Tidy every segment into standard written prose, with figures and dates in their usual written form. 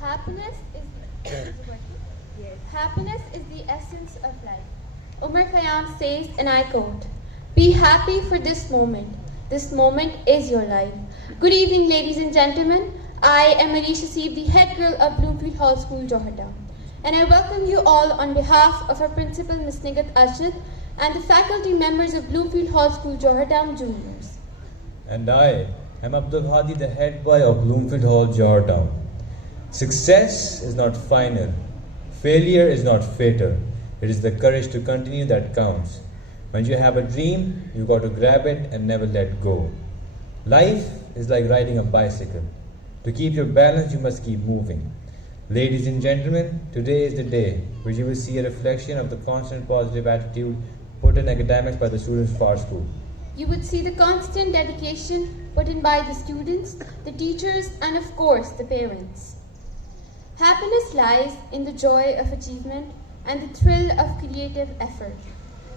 Happiness is Happiness is the essence of life. Umar Khayyam says, and I quote, "Be happy for this moment. This moment is your life." Good evening, ladies and gentlemen. I am Alicia Seeb, the head girl of Bloomfield Hall School, Johar, and I welcome you all on behalf of our principal, Ms. Nigat Ashid, and the faculty members of Bloomfield Hall School, Johar Juniors. And I am Abdul Hadi, the head boy of Bloomfield Hall, Johar. Success is not final. Failure is not fatal. It is the courage to continue that counts. When you have a dream, you got to grab it and never let go. Life is like riding a bicycle. To keep your balance, you must keep moving. Ladies and gentlemen, today is the day where you will see a reflection of the constant positive attitude put in academics by the students of our school. You would see the constant dedication put in by the students, the teachers, and of course, the parents. Happiness lies in the joy of achievement and the thrill of creative effort.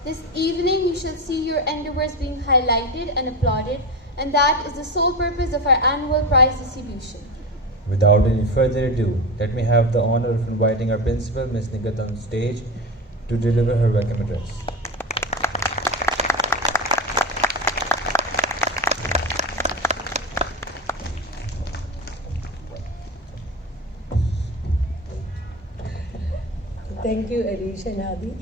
This evening, you shall see your endeavors being highlighted and applauded, and that is the sole purpose of our annual prize distribution. Without any further ado, let me have the honor of inviting our principal, Ms. Nigat, on stage to deliver her welcome address. Thank you, Alicia and Hadi.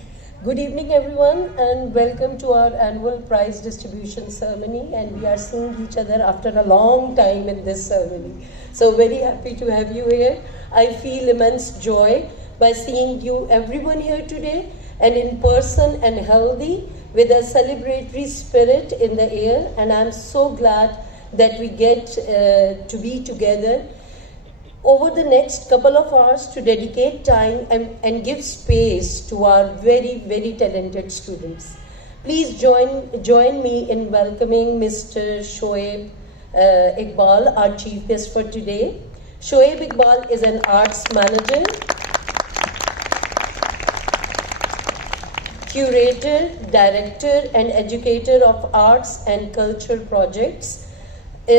Good evening, everyone, and welcome to our annual prize distribution ceremony. And we are seeing each other after a long time in this ceremony. So very happy to have you here. I feel immense joy by seeing you, everyone here today, and in person and healthy, with a celebratory spirit in the air. And I'm so glad that we get to be together over the next couple of hours to dedicate time and give space to our very, very talented students. Please join me in welcoming Mr. Shoaib Iqbal, our chief guest for today. Shoaib Iqbal is an arts manager, curator, director, and educator of arts and culture projects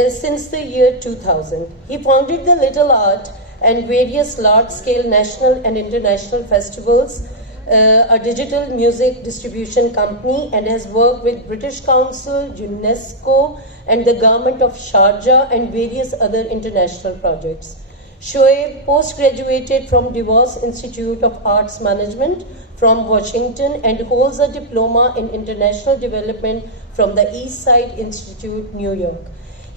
since the year 2000. He founded the Little Art and various large-scale national and international festivals, a digital music distribution company, and has worked with British Council, UNESCO, and the government of Sharjah and various other international projects. Shoaib postgraduated from DeVos Institute of Arts Management from Washington and holds a diploma in international development from the East Side Institute, New York.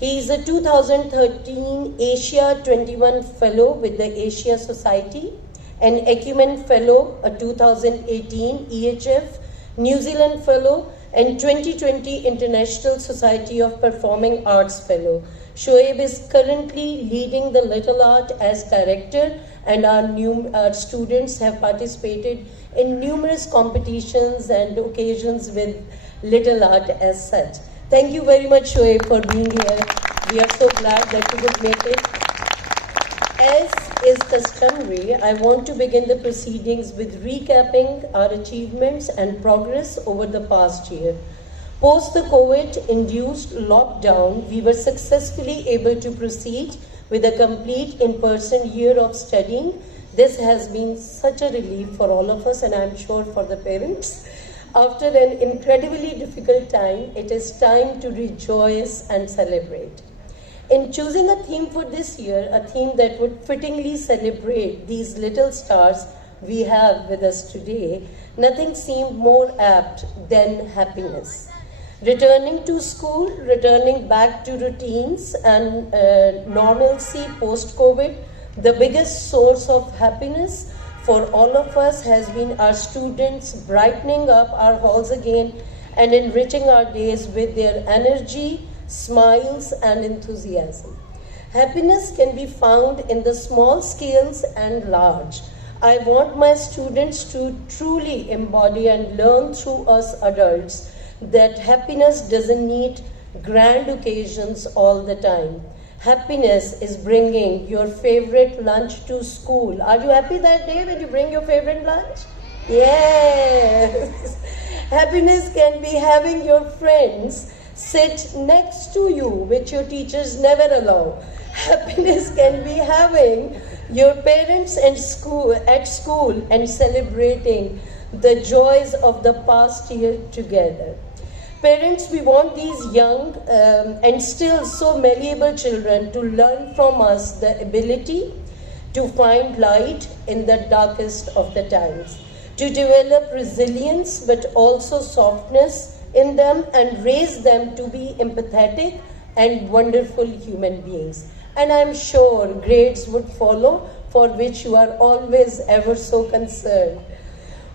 He is a 2013 Asia 21 Fellow with the Asia Society, an Ecumen Fellow, a 2018 EHF New Zealand Fellow, and 2020 International Society of Performing Arts Fellow. Shoaib is currently leading the Little Art as director, and our students have participated in numerous competitions and occasions with Little Art as such. Thank you very much, Shoaib, for being here. We are so glad that you could make it. As is customary, I want to begin the proceedings with recapping our achievements and progress over the past year. Post the COVID-induced lockdown, we were successfully able to proceed with a complete in-person year of studying. This has been such a relief for all of us, and I'm sure for the parents. After an incredibly difficult time, it is time to rejoice and celebrate. In choosing a theme for this year, a theme that would fittingly celebrate these little stars we have with us today, nothing seemed more apt than happiness. Returning to school, returning back to routines and normalcy post-COVID, the biggest source of happiness for all of us has been our students brightening up our halls again and enriching our days with their energy, smiles, and enthusiasm. Happiness can be found in the small scales and large. I want my students to truly embody and learn through us adults that happiness doesn't need grand occasions all the time. Happiness is bringing your favorite lunch to school. Are you happy that day when you bring your favorite lunch? Yes. Happiness can be having your friends sit next to you, which your teachers never allow. Happiness can be having your parents and at school and celebrating the joys of the past year together. Parents, we want these young and still so malleable children to learn from us the ability to find light in the darkest of the times, to develop resilience but also softness in them and raise them to be empathetic and wonderful human beings. And I'm sure grades would follow, for which you are always ever so concerned.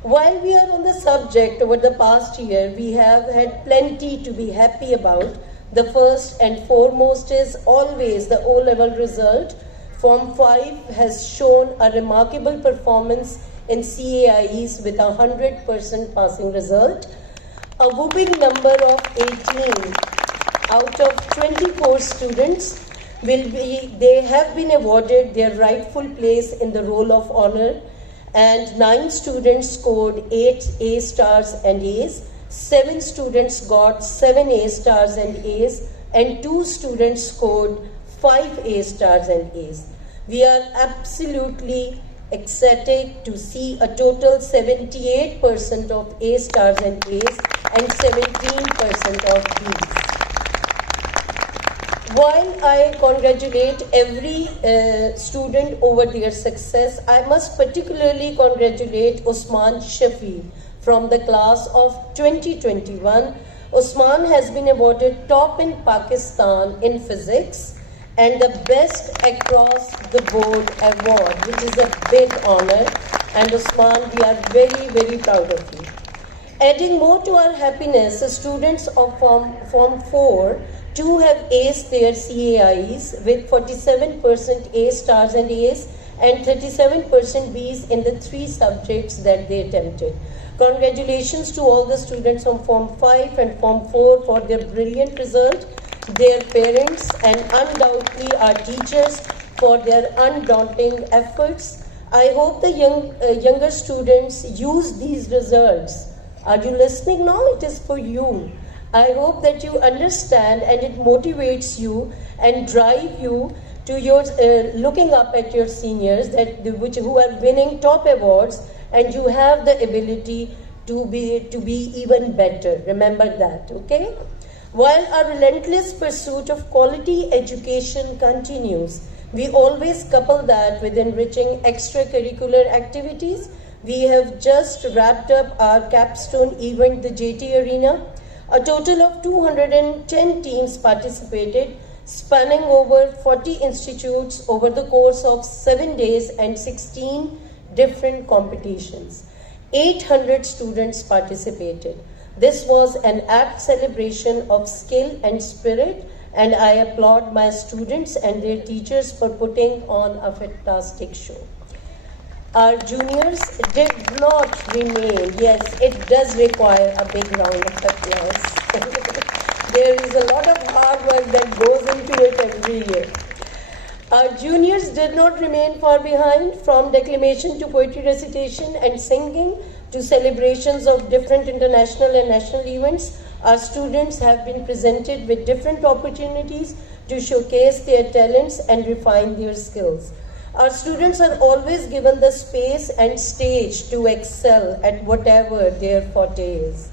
While we are on the subject, over the past year, we have had plenty to be happy about. The first and foremost is always the O-level result. Form 5 has shown a remarkable performance in CAIEs with a 100% passing result. A whooping number of 18 out of 24 students they have been awarded their rightful place in the roll of honor, and 9 students scored 8 A stars and A's, 7 students got 7 A stars and A's, and 2 students scored 5 A stars and A's. We are absolutely ecstatic to see a total 78% of A stars and A's and 17% of B's. While I congratulate every student over their success, I must particularly congratulate Usman Shafi from the class of 2021. Usman has been awarded top in Pakistan in physics and the best across the board award, which is a big honor. And Usman, we are very, very proud of you. Adding more to our happiness, the students of Form 4 too have aced their CAIs with 47% A stars and A's and 37% B's in the 3 subjects that they attempted. Congratulations to all the students from Form 5 and Form 4 for their brilliant result, their parents, and undoubtedly our teachers for their undaunting efforts. I hope the younger students use these results. Are you listening now? It is for you. I hope that you understand and it motivates you and drive you to your looking up at your seniors who are winning top awards, and you have the ability to be even better. Remember that, okay? While our relentless pursuit of quality education continues, we always couple that with enriching extracurricular activities. We have just wrapped up our capstone event, the JT Arena. A total of 210 teams participated, spanning over 40 institutes over the course of 7 days and 16 different competitions. 800 students participated. This was an apt celebration of skill and spirit, and I applaud my students and their teachers for putting on a fantastic show. Our juniors did not remain. Yes, it does require a big round of applause. There is a lot of hard work that goes into it every year. Our juniors did not remain far behind. From declamation to poetry recitation and singing to celebrations of different international and national events, our students have been presented with different opportunities to showcase their talents and refine their skills. Our students are always given the space and stage to excel at whatever their forte is.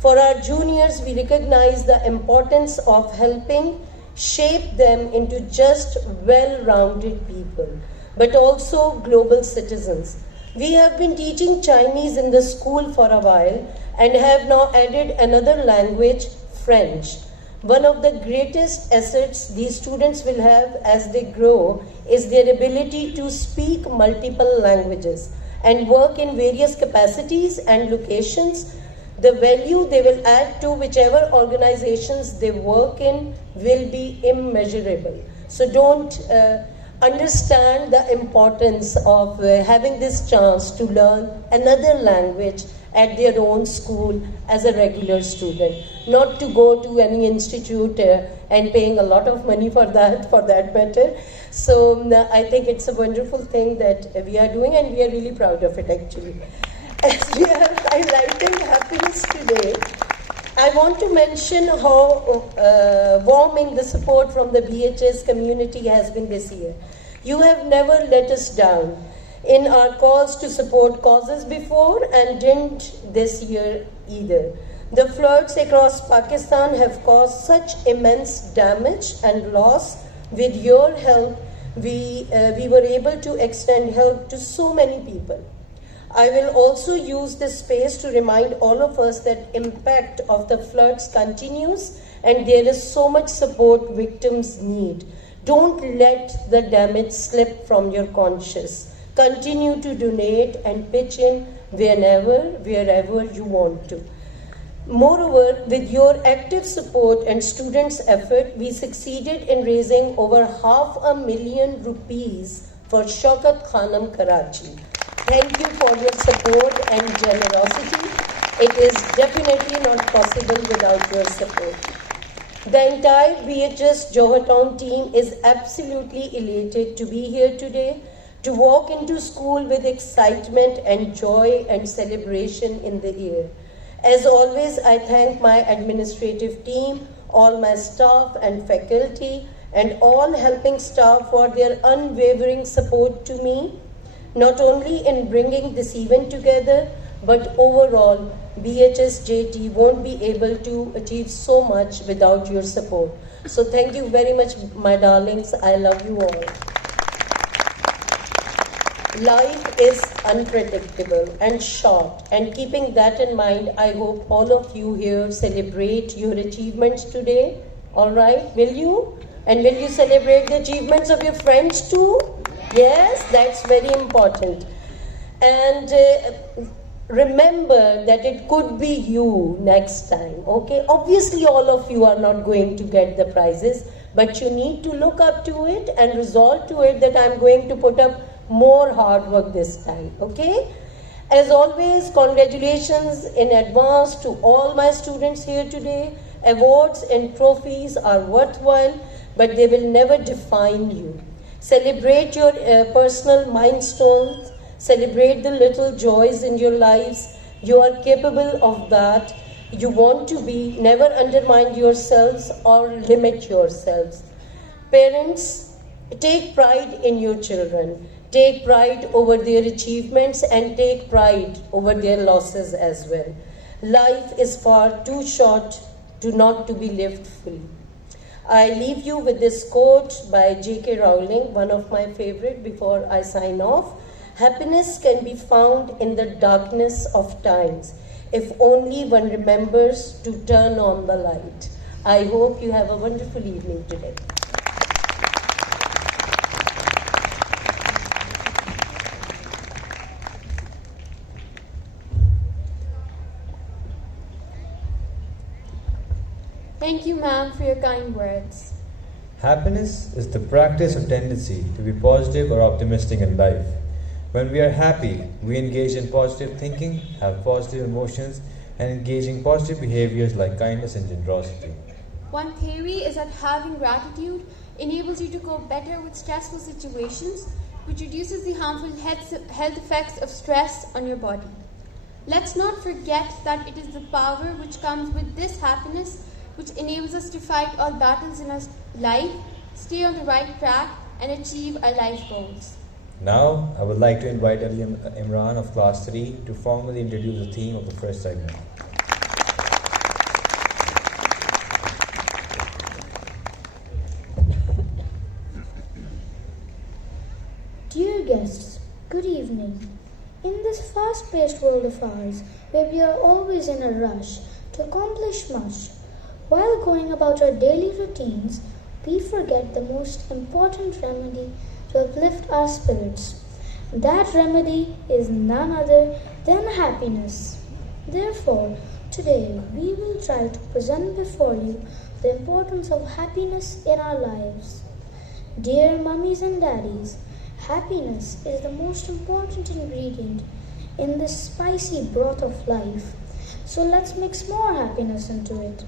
For our juniors, we recognize the importance of helping shape them into just well-rounded people, but also global citizens. We have been teaching Chinese in the school for a while and have now added another language, French. One of the greatest assets these students will have as they grow is their ability to speak multiple languages and work in various capacities and locations. The value they will add to whichever organizations they work in will be immeasurable. So don't understand the importance of having this chance to learn another language at their own school as a regular student, not to go to any institute and paying a lot of money for that matter. So I think it's a wonderful thing that we are doing, and we are really proud of it actually. As we are highlighting happiness today, I want to mention how warming the support from the BHS community has been this year. You have never let us down in our calls to support causes before and didn't this year either. The floods across Pakistan have caused such immense damage and loss. With your help, we were able to extend help to so many people. I will also use this space to remind all of us that impact of the floods continues and there is so much support victims need. Don't let the damage slip from your conscience. Continue to donate and pitch in wherever you want to. Moreover, with your active support and students' effort, we succeeded in raising over ₹500,000 rupees for Shaukat Khanam Karachi. Thank you for your support and generosity. It is definitely not possible without your support. The entire BHS Johar Town team is absolutely elated to be here today, to walk into school with excitement and joy and celebration in the air. As always, I thank my administrative team, all my staff and faculty, and all helping staff for their unwavering support to me, not only in bringing this event together, but overall, BHS JT won't be able to achieve so much without your support. So thank you very much, my darlings. I love you all. Life is unpredictable and short, and keeping that in mind, I hope all of you here celebrate your achievements today. All right, will you? And will you celebrate the achievements of your friends too? Yes, that's very important. And remember that it could be you next time, okay? Obviously, all of you are not going to get the prizes, but you need to look up to it and resolve to it that I'm going to put up more hard work this time, okay? As always, congratulations in advance to all my students here today. Awards and trophies are worthwhile, but they will never define you. Celebrate your personal milestones. Celebrate the little joys in your lives. You are capable of that. You want to be. Never undermine yourselves or limit yourselves. Parents, take pride in your children. Take pride over their achievements and take pride over their losses as well. Life is far too short to not to be lived fully. I leave you with this quote by J.K. Rowling, one of my favorite, before I sign off. Happiness can be found in the darkness of times, if only one remembers to turn on the light. I hope you have a wonderful evening today. Thank you, ma'am, for your kind words. Happiness is the practice or tendency to be positive or optimistic in life. When we are happy, we engage in positive thinking, have positive emotions, and engage in positive behaviors like kindness and generosity. One theory is that having gratitude enables you to cope better with stressful situations, which reduces the harmful health effects of stress on your body. Let's not forget that it is the power which comes with this happiness which enables us to fight all battles in our life, stay on the right track, and achieve our life goals. Now, I would like to invite Ali Imran of Class 3 to formally introduce the theme of the first segment. Dear guests, good evening. In this fast-paced world of ours, where we are always in a rush to accomplish much, while going about our daily routines, we forget the most important remedy to uplift our spirits. That remedy is none other than happiness. Therefore, today we will try to present before you the importance of happiness in our lives. Dear mummies and daddies, happiness is the most important ingredient in this spicy broth of life. So let's mix more happiness into it.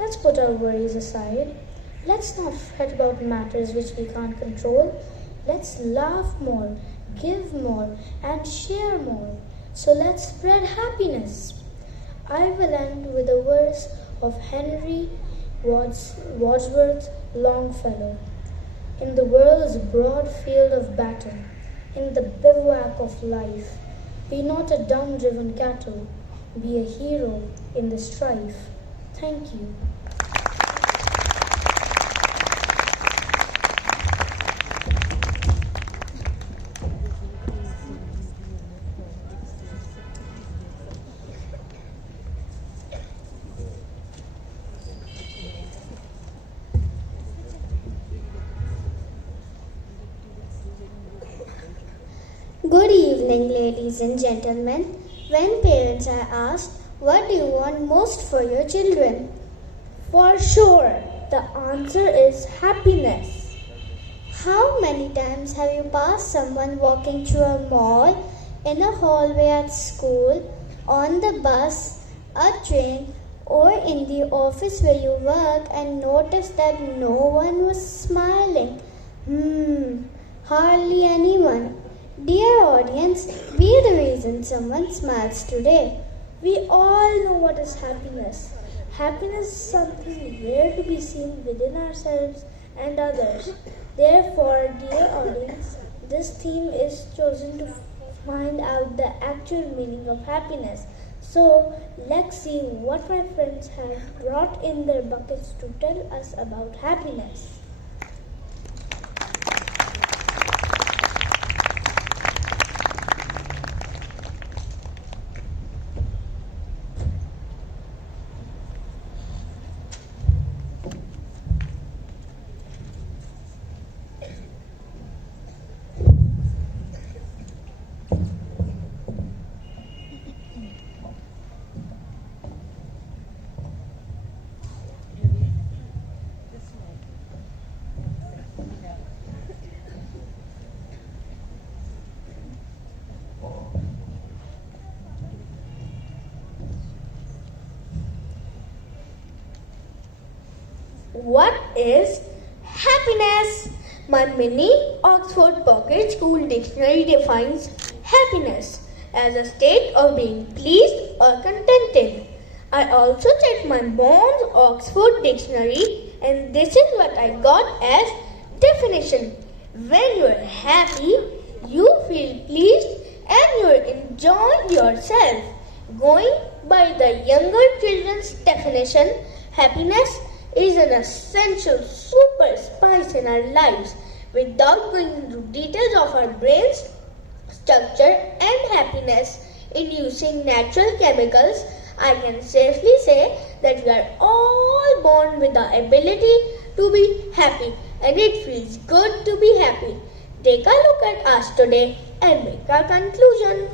Let's put our worries aside. Let's not fret about matters which we can't control. Let's laugh more, give more, and share more. So let's spread happiness. I will end with a verse of Henry Wadsworth Longfellow. In the world's broad field of battle, in the bivouac of life, be not a dung-driven cattle, be a hero in the strife. Thank you. Good evening, ladies and gentlemen. When parents are asked, what do you want most for your children? For sure, the answer is happiness. How many times have you passed someone walking through a mall, in a hallway at school, on the bus, a train, or in the office where you work and noticed that no one was smiling? Hardly anyone. Dear audience, be the reason someone smiles today. We all know what is happiness. Happiness is something rare to be seen within ourselves and others. Therefore, dear audience, this theme is chosen to find out the actual meaning of happiness. So, let's see what my friends have brought in their buckets to tell us about happiness. What is happiness? My mini Oxford Pocket School Dictionary defines happiness as a state of being pleased or contented. I also checked my mom's Oxford Dictionary, and this is what I got as definition. When you're happy, you feel pleased and you're enjoying yourself. Going by the younger children's definition, happiness is an essential super spice in our lives. Without going into details of our brains, structure and happiness inducing natural chemicals, I can safely say that we are all born with the ability to be happy, and it feels good to be happy. Take a look at us today and make our conclusion.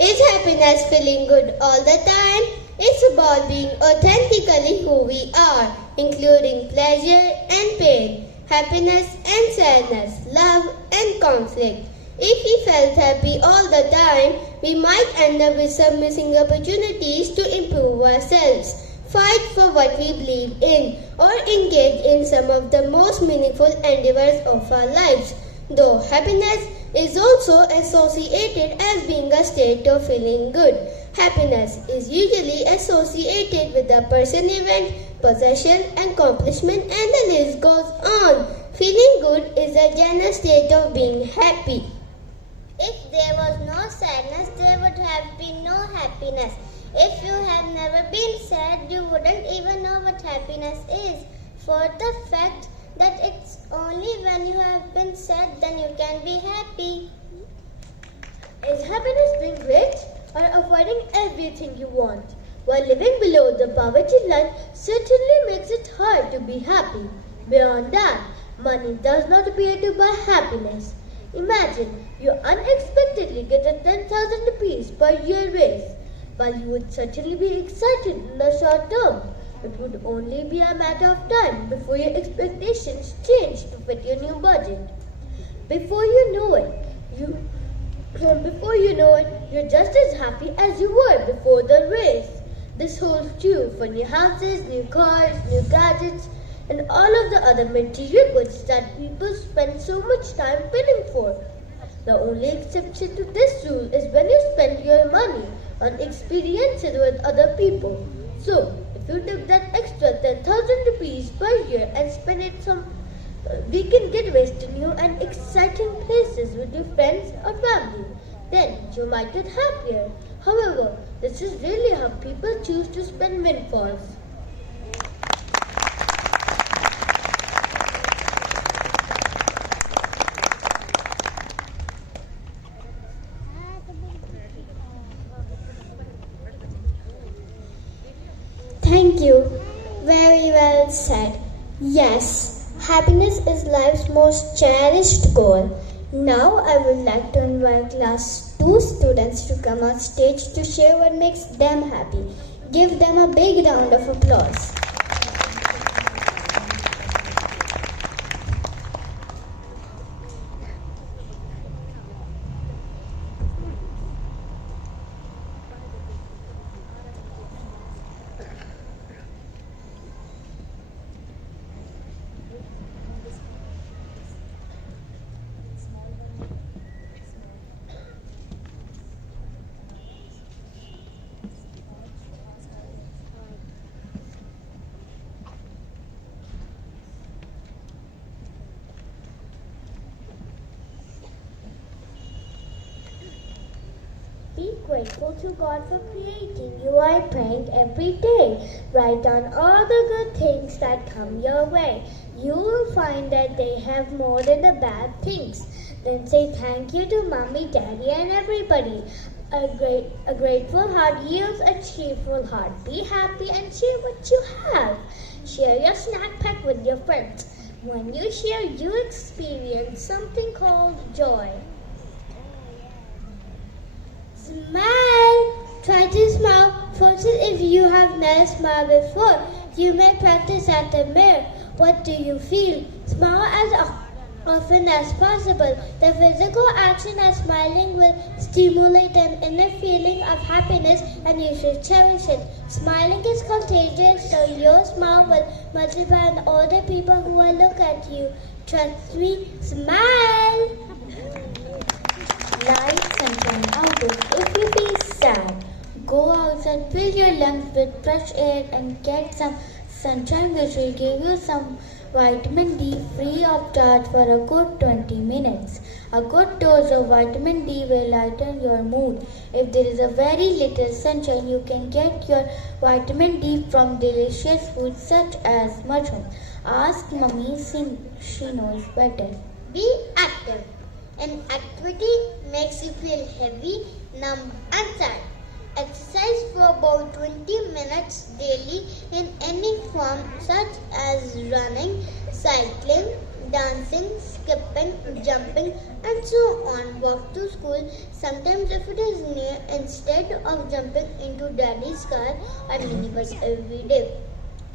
Is happiness feeling good all the time? It's about being authentically who we are, including pleasure and pain, happiness and sadness, love and conflict. If we felt happy all the time, we might end up with some missing opportunities to improve ourselves, fight for what we believe in, or engage in some of the most meaningful endeavors of our lives. Though happiness is also associated as being a state of feeling good, happiness is usually associated with a person, event, possession, accomplishment, and the list goes on. Feeling good is a general state of being happy. If there was no sadness, there would have been no happiness. If you have never been sad, you wouldn't even know what happiness is. For the fact that it's only when you have been sad then you can be happy. Is happiness being rich or avoiding everything you want? While living below the poverty line certainly makes it hard to be happy. Beyond that, money does not appear to buy happiness. Imagine you unexpectedly get a 10,000 rupees per year raise. While you would certainly be excited in the short term, it would only be a matter of time before your expectations change to fit your new budget. Before you know it, you're just as happy as you were before the raise. This holds true for new houses, new cars, new gadgets, and all of the other material goods that people spend so much time paying for. The only exception to this rule is when you spend your on experiences with other people. So, if you took that extra 10,000 rupees per year and spend it some weekend getaways to new and exciting places with your friends or family, then you might get happier. However, this is really how people choose to spend windfalls. Thank you. Very well said. Yes, happiness is life's most cherished goal. Now I would like to invite class 2 students to come on stage to share what makes them happy. Give them a big round of applause. Be grateful to God for creating you, I pray, every day. Write down all the good things that come your way. You will find that they have more than the bad things. Then say thank you to mommy, daddy, and everybody. A grateful heart yields a cheerful heart. Be happy and share what you have. Share your snack pack with your friends. When you share, you experience something called joy. Smile! Try to smile. First, if you have never smiled before, you may practice at the mirror. What do you feel? Smile as often as possible. The physical action of smiling will stimulate an inner feeling of happiness and you should cherish it. Smiling is contagious, so your smile will multiply on all the people who will look at you. Trust me, smile! Light sunshine outdoors. If you feel sad, go outside, fill your lungs with fresh air and get some sunshine which will give you some vitamin D free of charge for a good 20 minutes. A good dose of vitamin D will lighten your mood. If there is a very little sunshine, you can get your vitamin D from delicious foods such as mushrooms. Ask Mummy, she knows better. Be active. An activity makes you feel heavy, numb and sad. Exercise for about 20 minutes daily in any form such as running, cycling, dancing, skipping, jumping and so on. Walk to school. Sometimes if it is near, instead of jumping into daddy's car or minibus every day.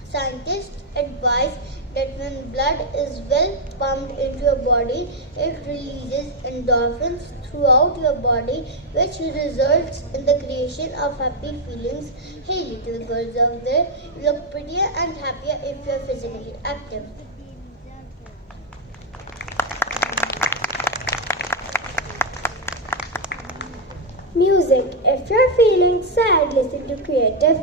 Scientists advise that when blood is well pumped into your body, it releases endorphins throughout your body, which results in the creation of happy feelings. Hey little girls out there, you look prettier and happier if you are physically active. Music. If you're feeling sad, listen to creative,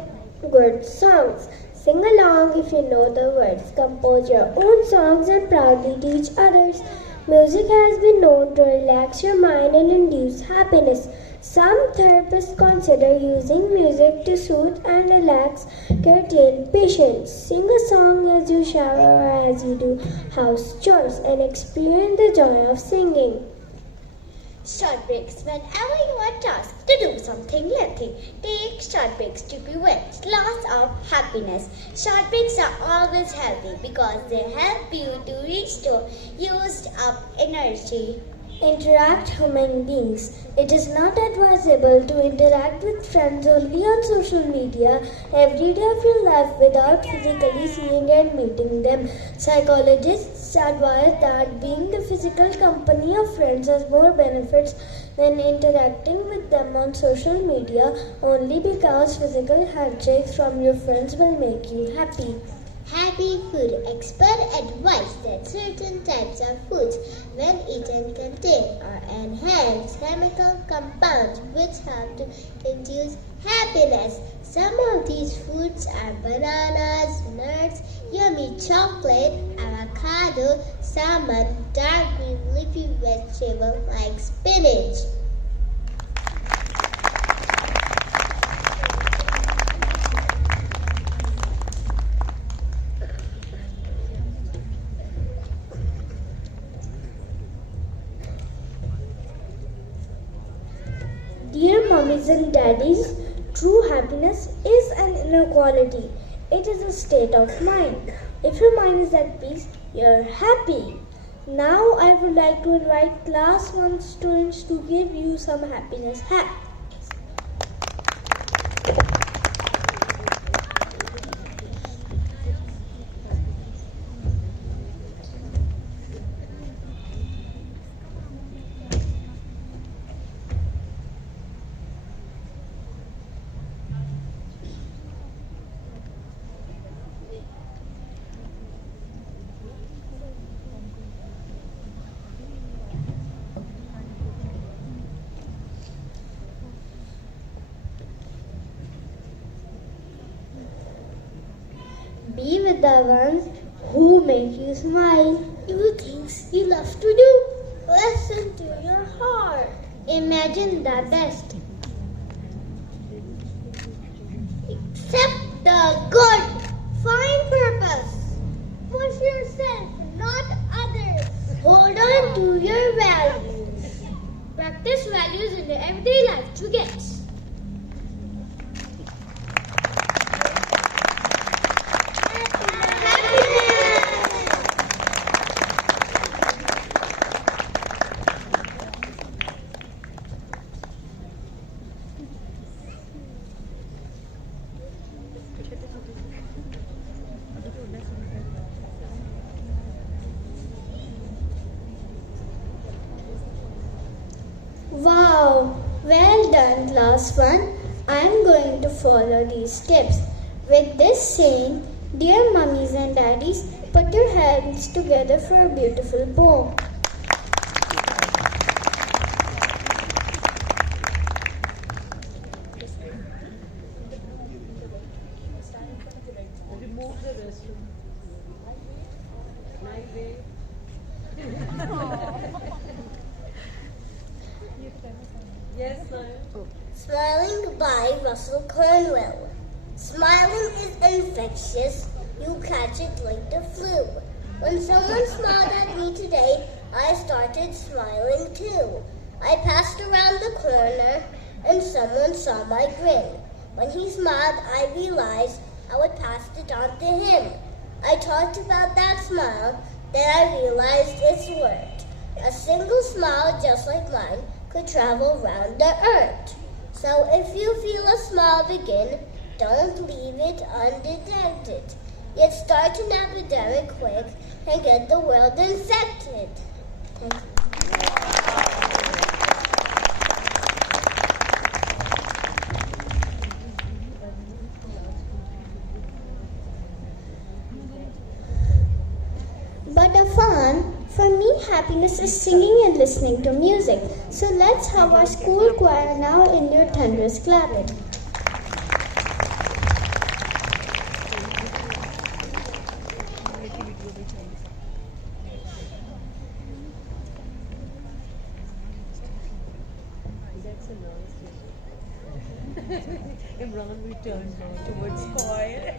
good songs. Sing along if you know the words. Compose your own songs and proudly teach others. Music has been known to relax your mind and induce happiness. Some therapists consider using music to soothe and relax curtailed patients. Sing a song as you shower or as you do house chores and experience the joy of singing. Short breaks. Whenever you are tasked to do something lengthy, take short breaks to prevent loss of happiness. Short breaks are always healthy because they help you to restore used up energy. Interact human beings. It is not advisable to interact with friends only on social media every day of your life without physically seeing and meeting them. Psychologists advise that being the physical company of friends has more benefits than interacting with them on social media only because physical handshakes from your friends will make you happy. Happy food expert advice that certain types of foods, when eaten, contain or enhance chemical compounds which help to induce happiness. Some of these foods are bananas, nuts, yummy chocolate, avocado, salmon, dark green leafy vegetable like spinach. Dear mummies and daddies, true happiness is an inner quality. It is a state of mind. If your mind is at peace, you're happy. Now I would like to invite class 1 students to give you some happiness hacks. Be with the ones who make you smile. Do things you love to do. Listen to your heart. Imagine the best. Accept the good. Find purpose. Push yourself, not others. Hold on to your values. Practice values in your everyday life to get. Wow, well done class 1. I am going to follow these tips. With this saying, dear mummies and daddies, put your hands together for a beautiful poem. Smiling by Russell Cornwell. Smiling is infectious. You catch it like the flu. When someone smiled at me today, I started smiling too. I passed around the corner and someone saw my grin. When he smiled, I realized I would pass it on to him. I talked about that smile, then I realized its worth. A single smile just like mine could travel round the earth. So if you feel a smile begin, don't leave it undetected. Yet start an epidemic quick and get the world infected. Thank you. But the fun, for me, happiness is singing and listening to music. So let's have our school choir now in your thunderous clapping. Imran returned towards choir.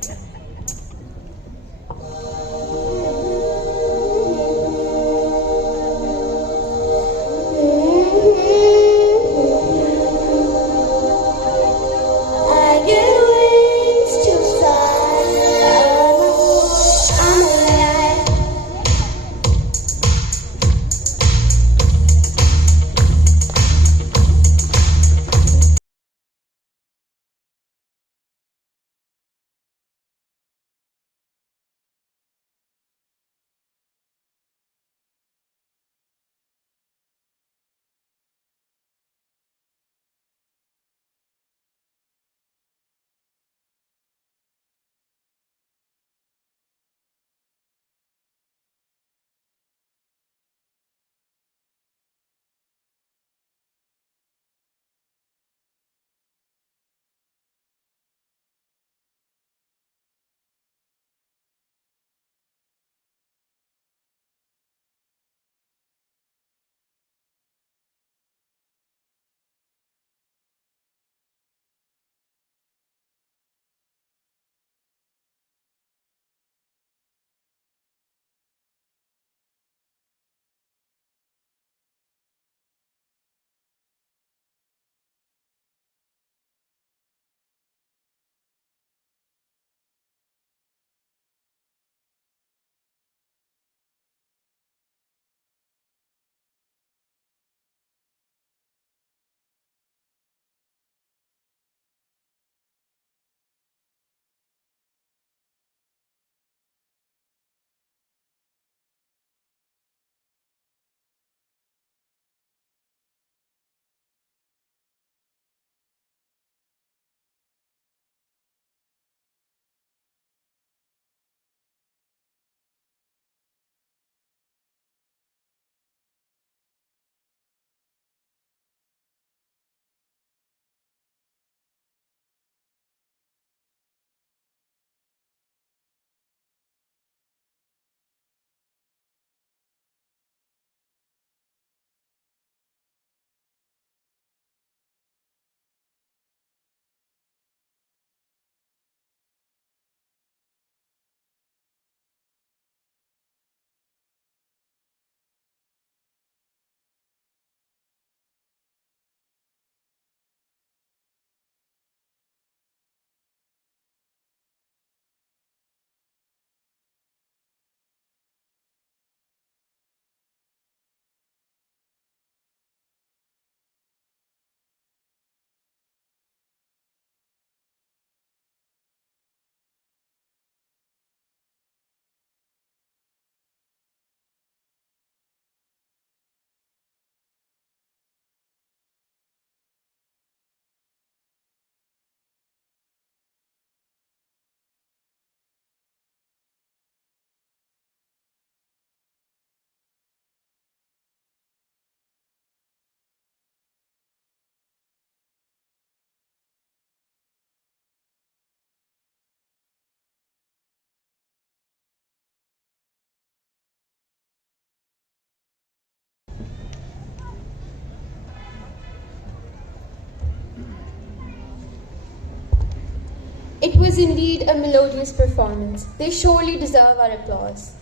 It was indeed a melodious performance. They surely deserve our applause.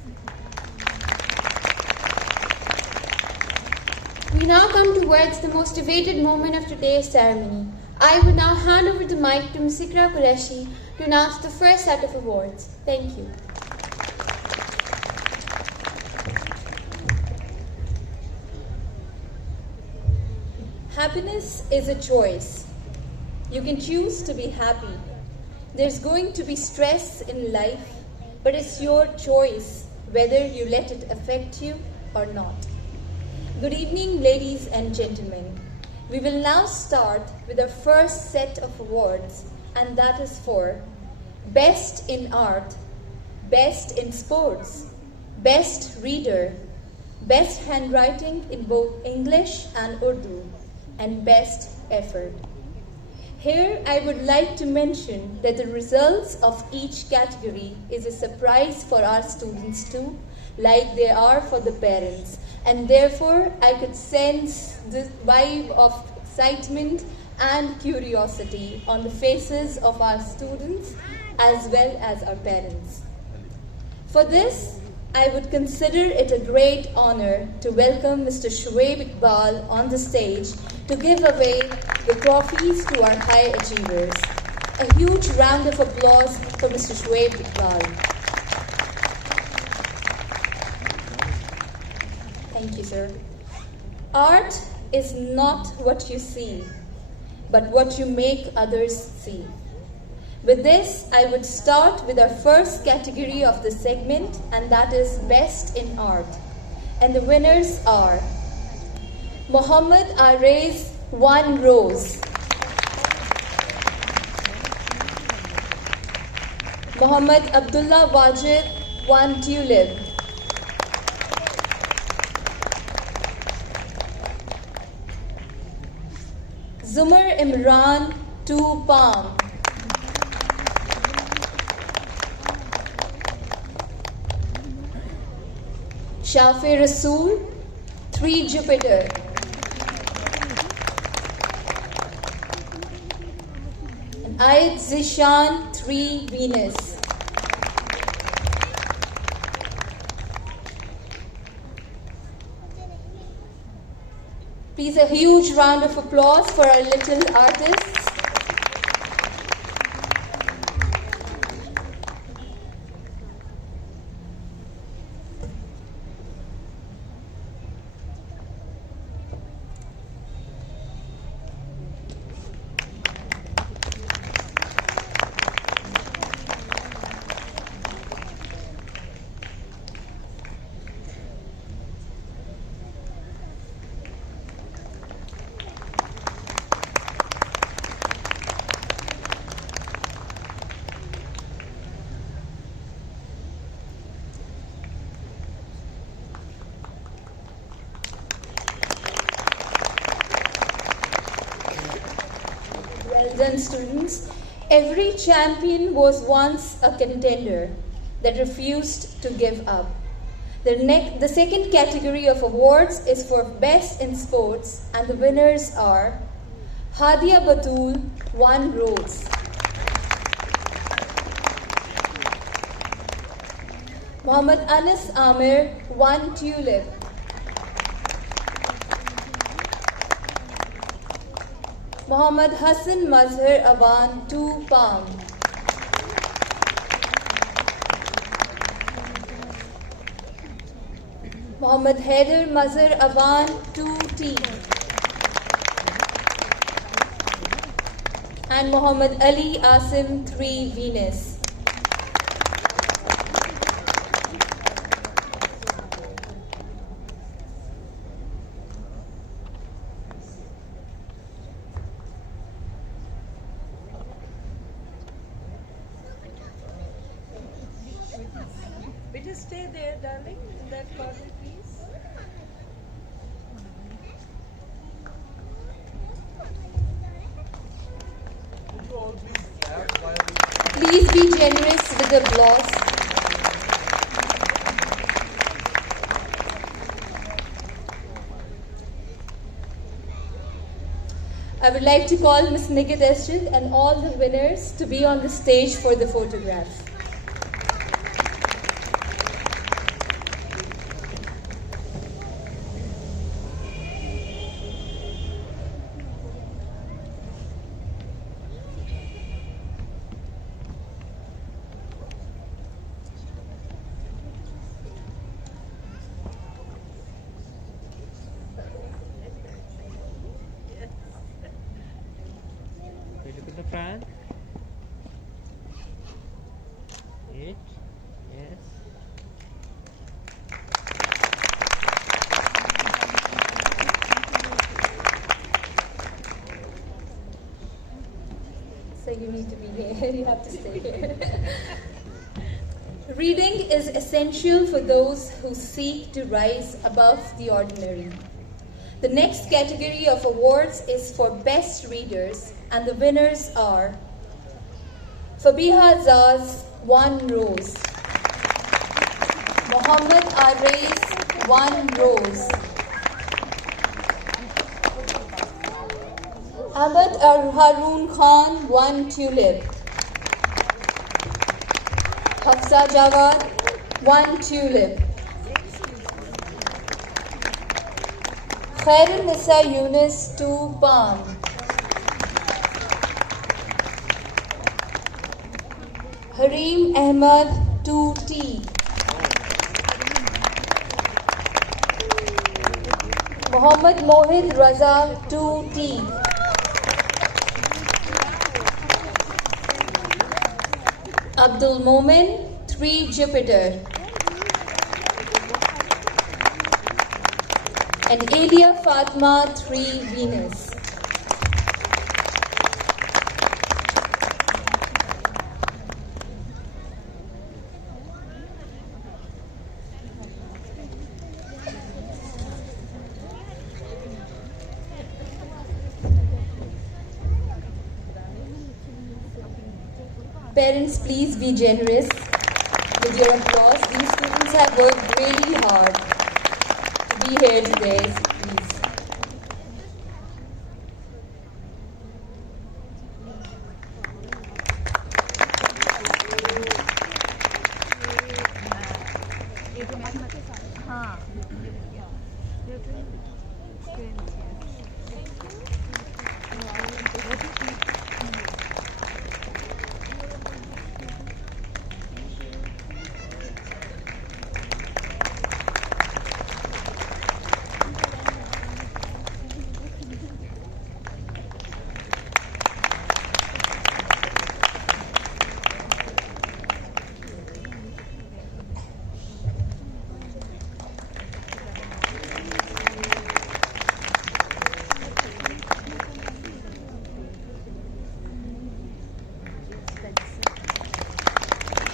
We now come towards the most awaited moment of today's ceremony. I would now hand over the mic to Ms. Ikra Qureshi to announce the first set of awards. Thank you. Happiness is a choice. You can choose to be happy. There's going to be stress in life, but it's your choice whether you let it affect you or not. Good evening, ladies and gentlemen. We will now start with our first set of awards, and that is for Best in Art, Best in Sports, Best Reader, Best Handwriting in both English and Urdu, and Best Effort. Here, I would like to mention that the results of each category is a surprise for our students too, like they are for the parents. And therefore, I could sense the vibe of excitement and curiosity on the faces of our students as well as our parents. For this, I would consider it a great honor to welcome Mr. Shoaib Iqbal on the stage to give away the trophies to our high achievers. A huge round of applause for Mr. Shoaib Iqbal. Thank you, sir. Art is not what you see, but what you make others see. With this, I would start with our first category of the segment, and that is Best in Art. And the winners are Mohammed Arez, 1 rose. Mohammed Abdullah Wajid, 1 tulip. Zumar Imran, 2 palm. Shafi Rasool, 3 Jupiter. And Ayat Zishan, 3 Venus. Please, a huge round of applause for our little artists. Done, students. Every champion was once a contender that refused to give up. The second category of awards is for Best in Sports, and the winners are Hadia Batul, 1 rose. Muhammad Anas Amir, 1 tulip. Muhammad Hassan Mazhar Awan, 2 palm. Muhammad Haider Mazhar Awan, 2 tea. And Muhammad Ali Asim, 3 Venus. Stay there, darling, in that corner, please. Please be generous with the applause. I would like to call Ms. Nikit Estrad and all the winners to be on the stage for the photograph. Look at the front. It. Yes. So you need to be here. You have to stay here. Reading is essential for those who seek to rise above the ordinary. The next category of awards is for Best Readers, and the winners are Fabiha Zaz, 1 rose. Mohammed Arez, 1 rose. Ahmed Harun Khan, 1 tulip. Hafsa Jawad, 1 tulip. Khair Nisa Yunus, 2 palm. Harim Ahmad, 2 tea. Muhammad Mohid Raza, 2 tea. Abdul Momin, 3 Jupiter. And Elia Fatma, 3 Venus. Parents, please be generous with your applause. These students have worked really hard to be here today. Please.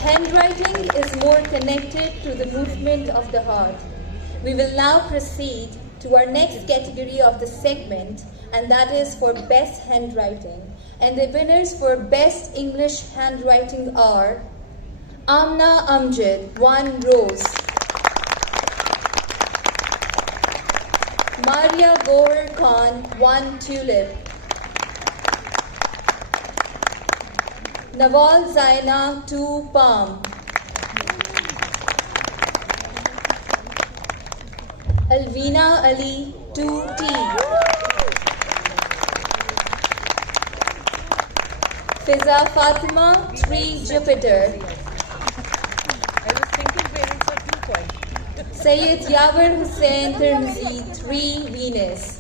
Handwriting is more connected to the movement of the heart. We will now proceed to our next category of the segment, and that is for Best Handwriting. And the winners for Best English Handwriting are Amna Amjad, 1 rose. Maria Gohar Khan, 1 tulip. Nawal Zaina, 2 palm. Alvina Ali, 2 tea. Fiza Fatima, 3 Jupiter. Sayyid Yavar Hussain Tirmizi, 3 Venus.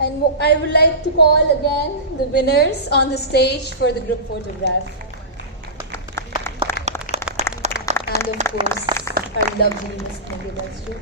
And I would like to call again the winners on the stage for the group photograph. And of course, our lovely Miss Nagidasri.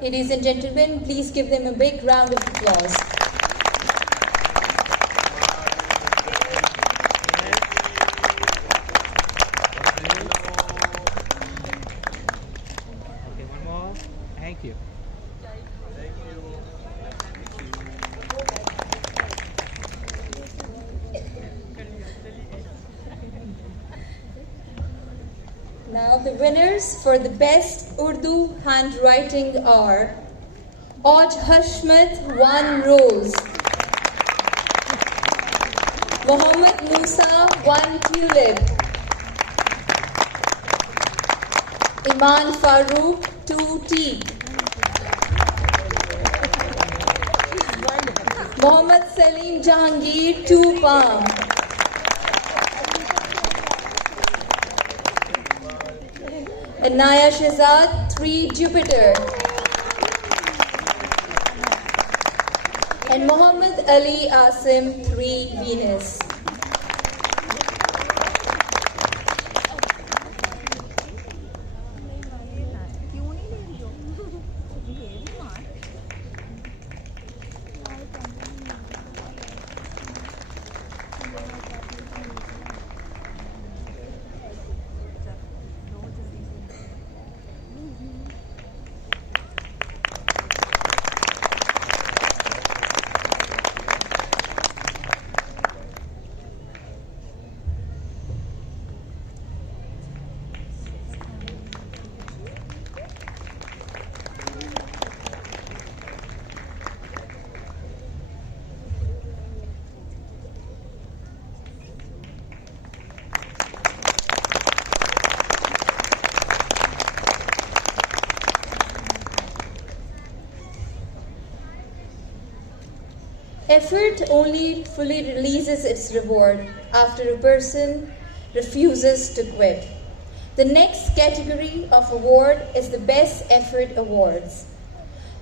Ladies and gentlemen, please give them a big round of applause. Okay, one more. Thank you. Now the winners for the best Urdu handwriting are Oj Hashmat 1 rose, Mohammed Musa 1 tulip, Iman Farooq 2 teak, Mohammed Salim Jahangir 2 palm, Anaya Shehzad 3 Jupiter, and Muhammad Ali Asim 3 Venus. Effort only fully releases its reward after a person refuses to quit. The next category of award is the Best Effort Awards.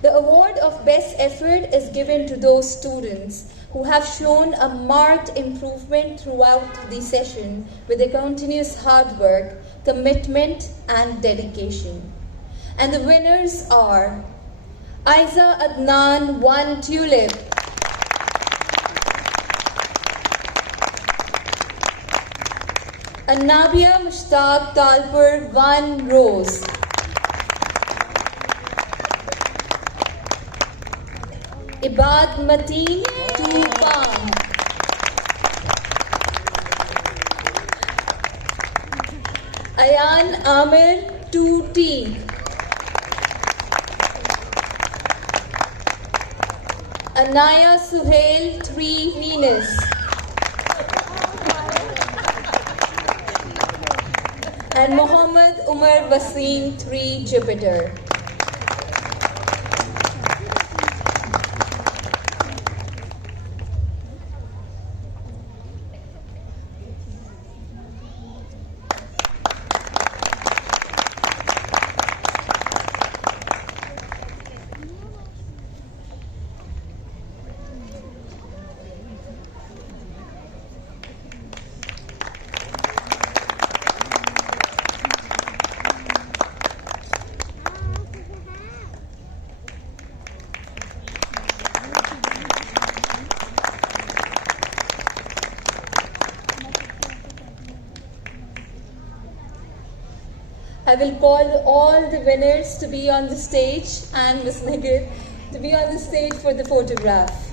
The award of Best Effort is given to those students who have shown a marked improvement throughout the session with their continuous hard work, commitment, and dedication. And the winners are Aiza Adnan 1 tulip, Anabia Mushtaq Talpur 1 rose, Ibad Mateen 2 palm, Ayan Amir 2 teak, Anaya Suhail 3 Venus, and Muhammad Umar Wasim 3 Jupiter. I will call all the winners to be on the stage and Miss Nigat to be on the stage for the photograph.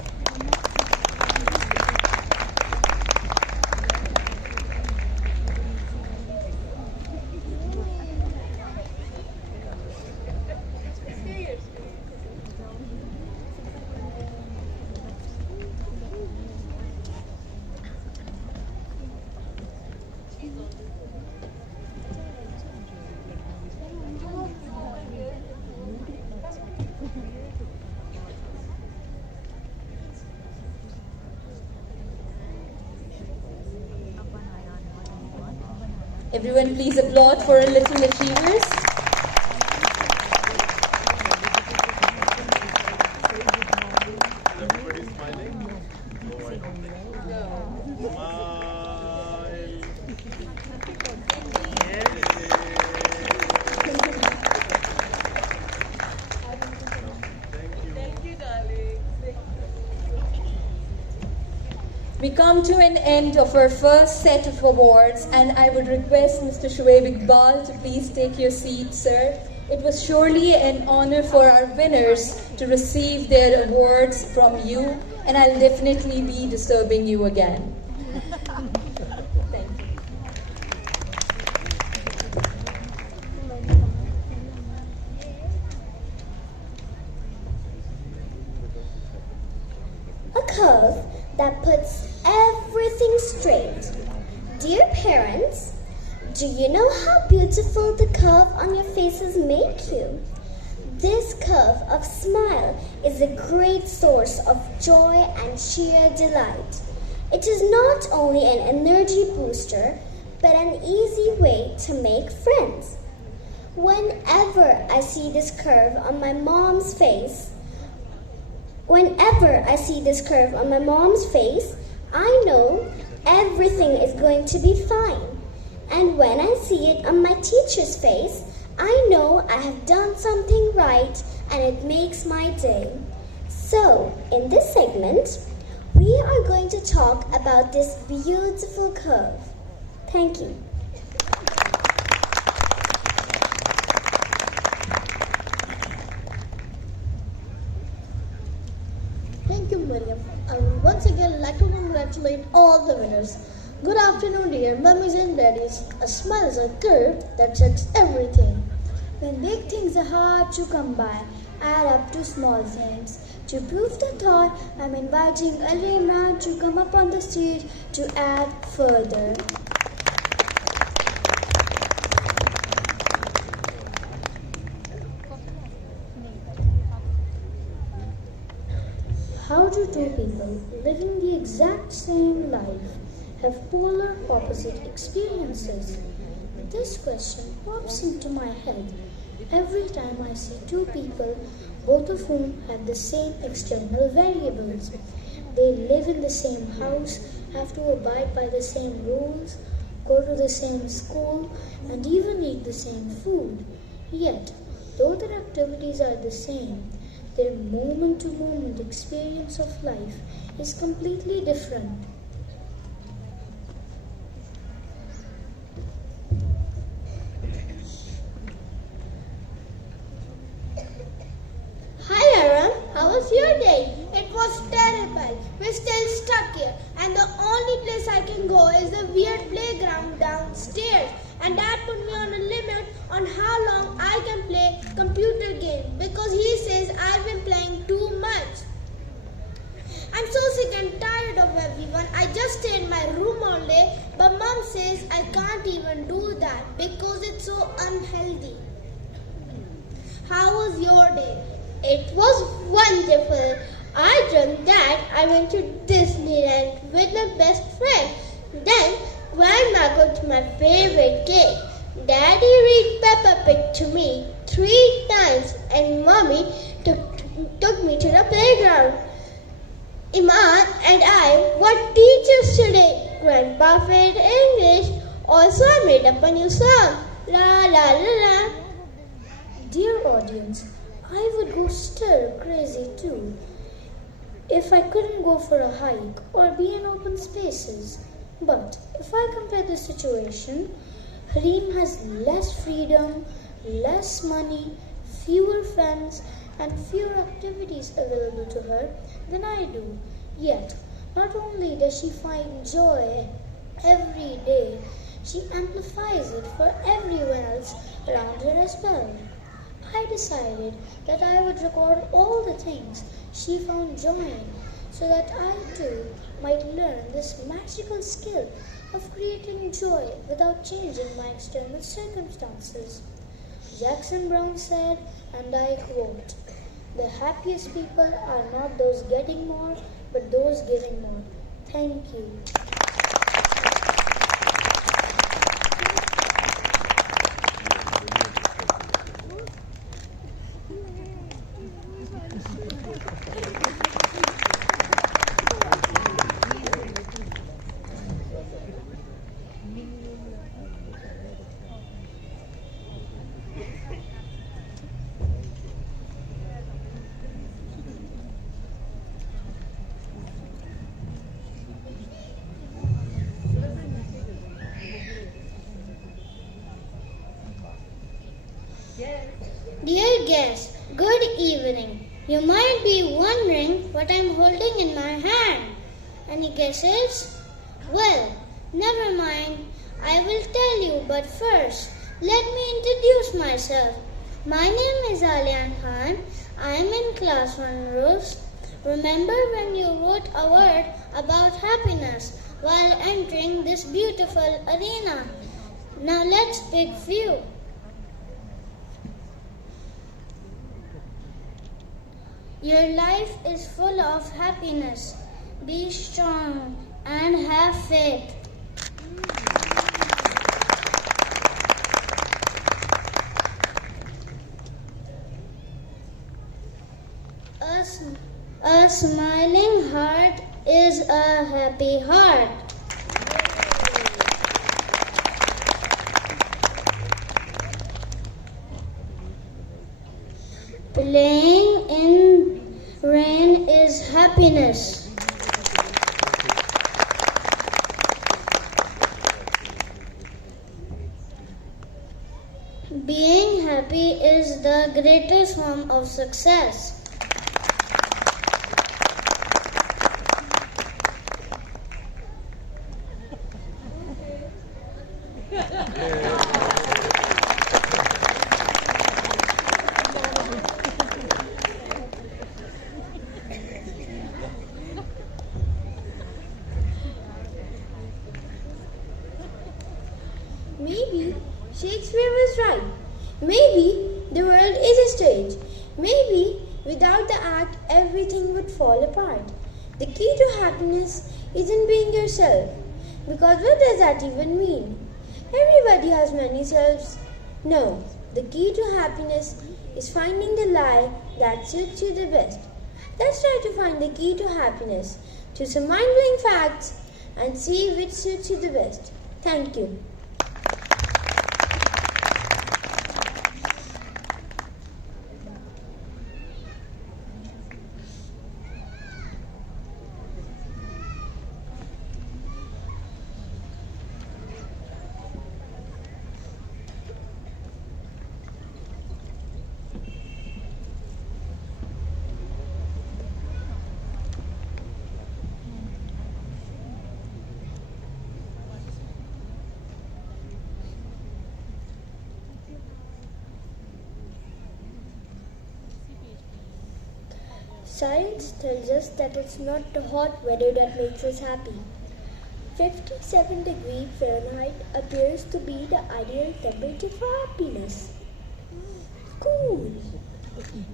Everyone please applaud for our little achievers. Everybody smiling? Oh, I don't think so. Smile. Thank you, darling. We come to an end of our first set of awards, and I would request Mr. Shoaib Iqbal to please take your seat, sir. It was surely an honor for our winners to receive their awards from you, and I'll definitely be disturbing you again. Thank you. A curve that puts everything straight. Dear parents, do you know how beautiful the curve on your faces make you? This curve of smile is a great source of joy and sheer delight. It is not only an energy booster, but an easy way to make friends. Whenever I see this curve on my mom's face, I know everything is going to be fine. And when I see it on my teacher's face, I know I have done something right and it makes my day. So, in this segment, we are going to talk about this beautiful curve. Thank you. Thank you, Miriam. I would once again like to congratulate all the winners. Good afternoon, dear mummies and daddies. A smile is a curve that sets everything. When big things are hard to come by, add up to small things. To prove the thought, I'm inviting Ali Imran to come up on the stage to add further. How do two people living the exact same life have polar opposite experiences? This question pops into my head every time I see two people, both of whom have the same external variables. They live in the same house, have to abide by the same rules, go to the same school, and even eat the same food. Yet, though their activities are the same, their moment-to-moment experience of life is completely different. Hi Aram, how was your day? It was terrible. We're still stuck here, and the only place I can go is the weird playground downstairs. And Dad put me on a limit on how long I can play computer games because he says I've been playing too much. I'm so sick and tired of everyone. I just stay in my room all day, but Mom says I can't even do that because it's so unhealthy. How was your day? It was wonderful. I dreamt that I went to Disneyland with my best friend. Then Grandma got my favorite cake. Daddy read Peppa Pig to me 3 times and Mommy took me to the playground. Iman and I were teachers today. Grandpa failed English. Also I made up a new song. La la la la. Dear audience, I would go stir crazy too if I couldn't go for a hike or be in open spaces. But if I compare the situation, Reem has less freedom, less money, fewer friends, and fewer activities available to her than I do. Yet, not only does she find joy every day, she amplifies it for everyone else around her as well. I decided that I would record all the things she found joy in so that I too might learn this magical skill of creating joy without changing my external circumstances. Jackson Brown said, and I quote, "The happiest people are not those getting more, but those giving more." Thank you. Dear guests, good evening. You might be wondering what I'm holding in my hand. Any guesses? Well, never mind. I will tell you, but first, let me introduce myself. My name is Alian Khan. I am in class 1 Rose. Remember when you wrote a word about happiness while entering this beautiful arena? Now let's pick few. Your life is full of happiness. Be strong and have faith. A smiling heart is a happy heart. Playing in rain is happiness. Being happy is the greatest form of success. Maybe Shakespeare was right. Maybe the world is a stage. Maybe without the act, everything would fall apart. The key to happiness isn't being yourself. Because what does that even mean? Everybody has many selves. No, the key to happiness is finding the lie that suits you the best. Let's try to find the key to happiness through some mind-blowing facts and see which suits you the best. Thank you. Science tells us that it's not the hot weather that makes us happy. 57 degrees Fahrenheit appears to be the ideal temperature for happiness. Cool.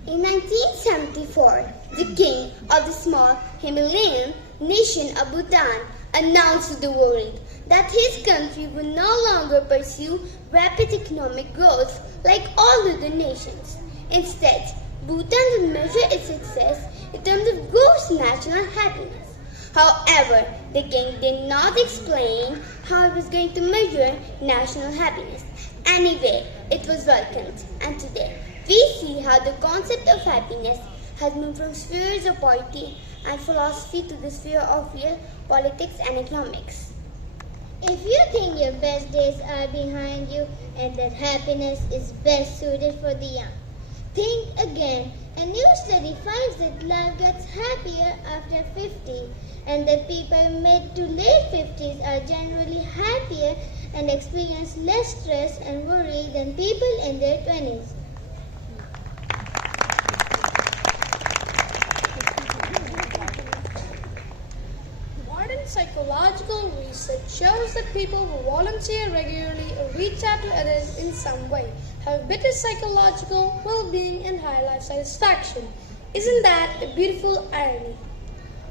In 1974, the king of the small Himalayan nation of Bhutan announced to the world that his country would no longer pursue rapid economic growth like all other nations. Instead, Bhutan would measure its success in terms of gross national happiness. However, the king did not explain how he was going to measure national happiness. Anyway, it was welcomed, and today we see how the concept of happiness has moved from spheres of poetry and philosophy to the sphere of real politics and economics. If you think your best days are behind you and that happiness is best suited for the young, think again. A new study finds that life gets happier after 50 and that people mid to late 50s are generally happier and experience less stress and worry than people in their 20s. Modern psychological research shows that people who volunteer regularly or reach out to others in some way have better psychological well-being and higher life satisfaction. Isn't that a beautiful irony?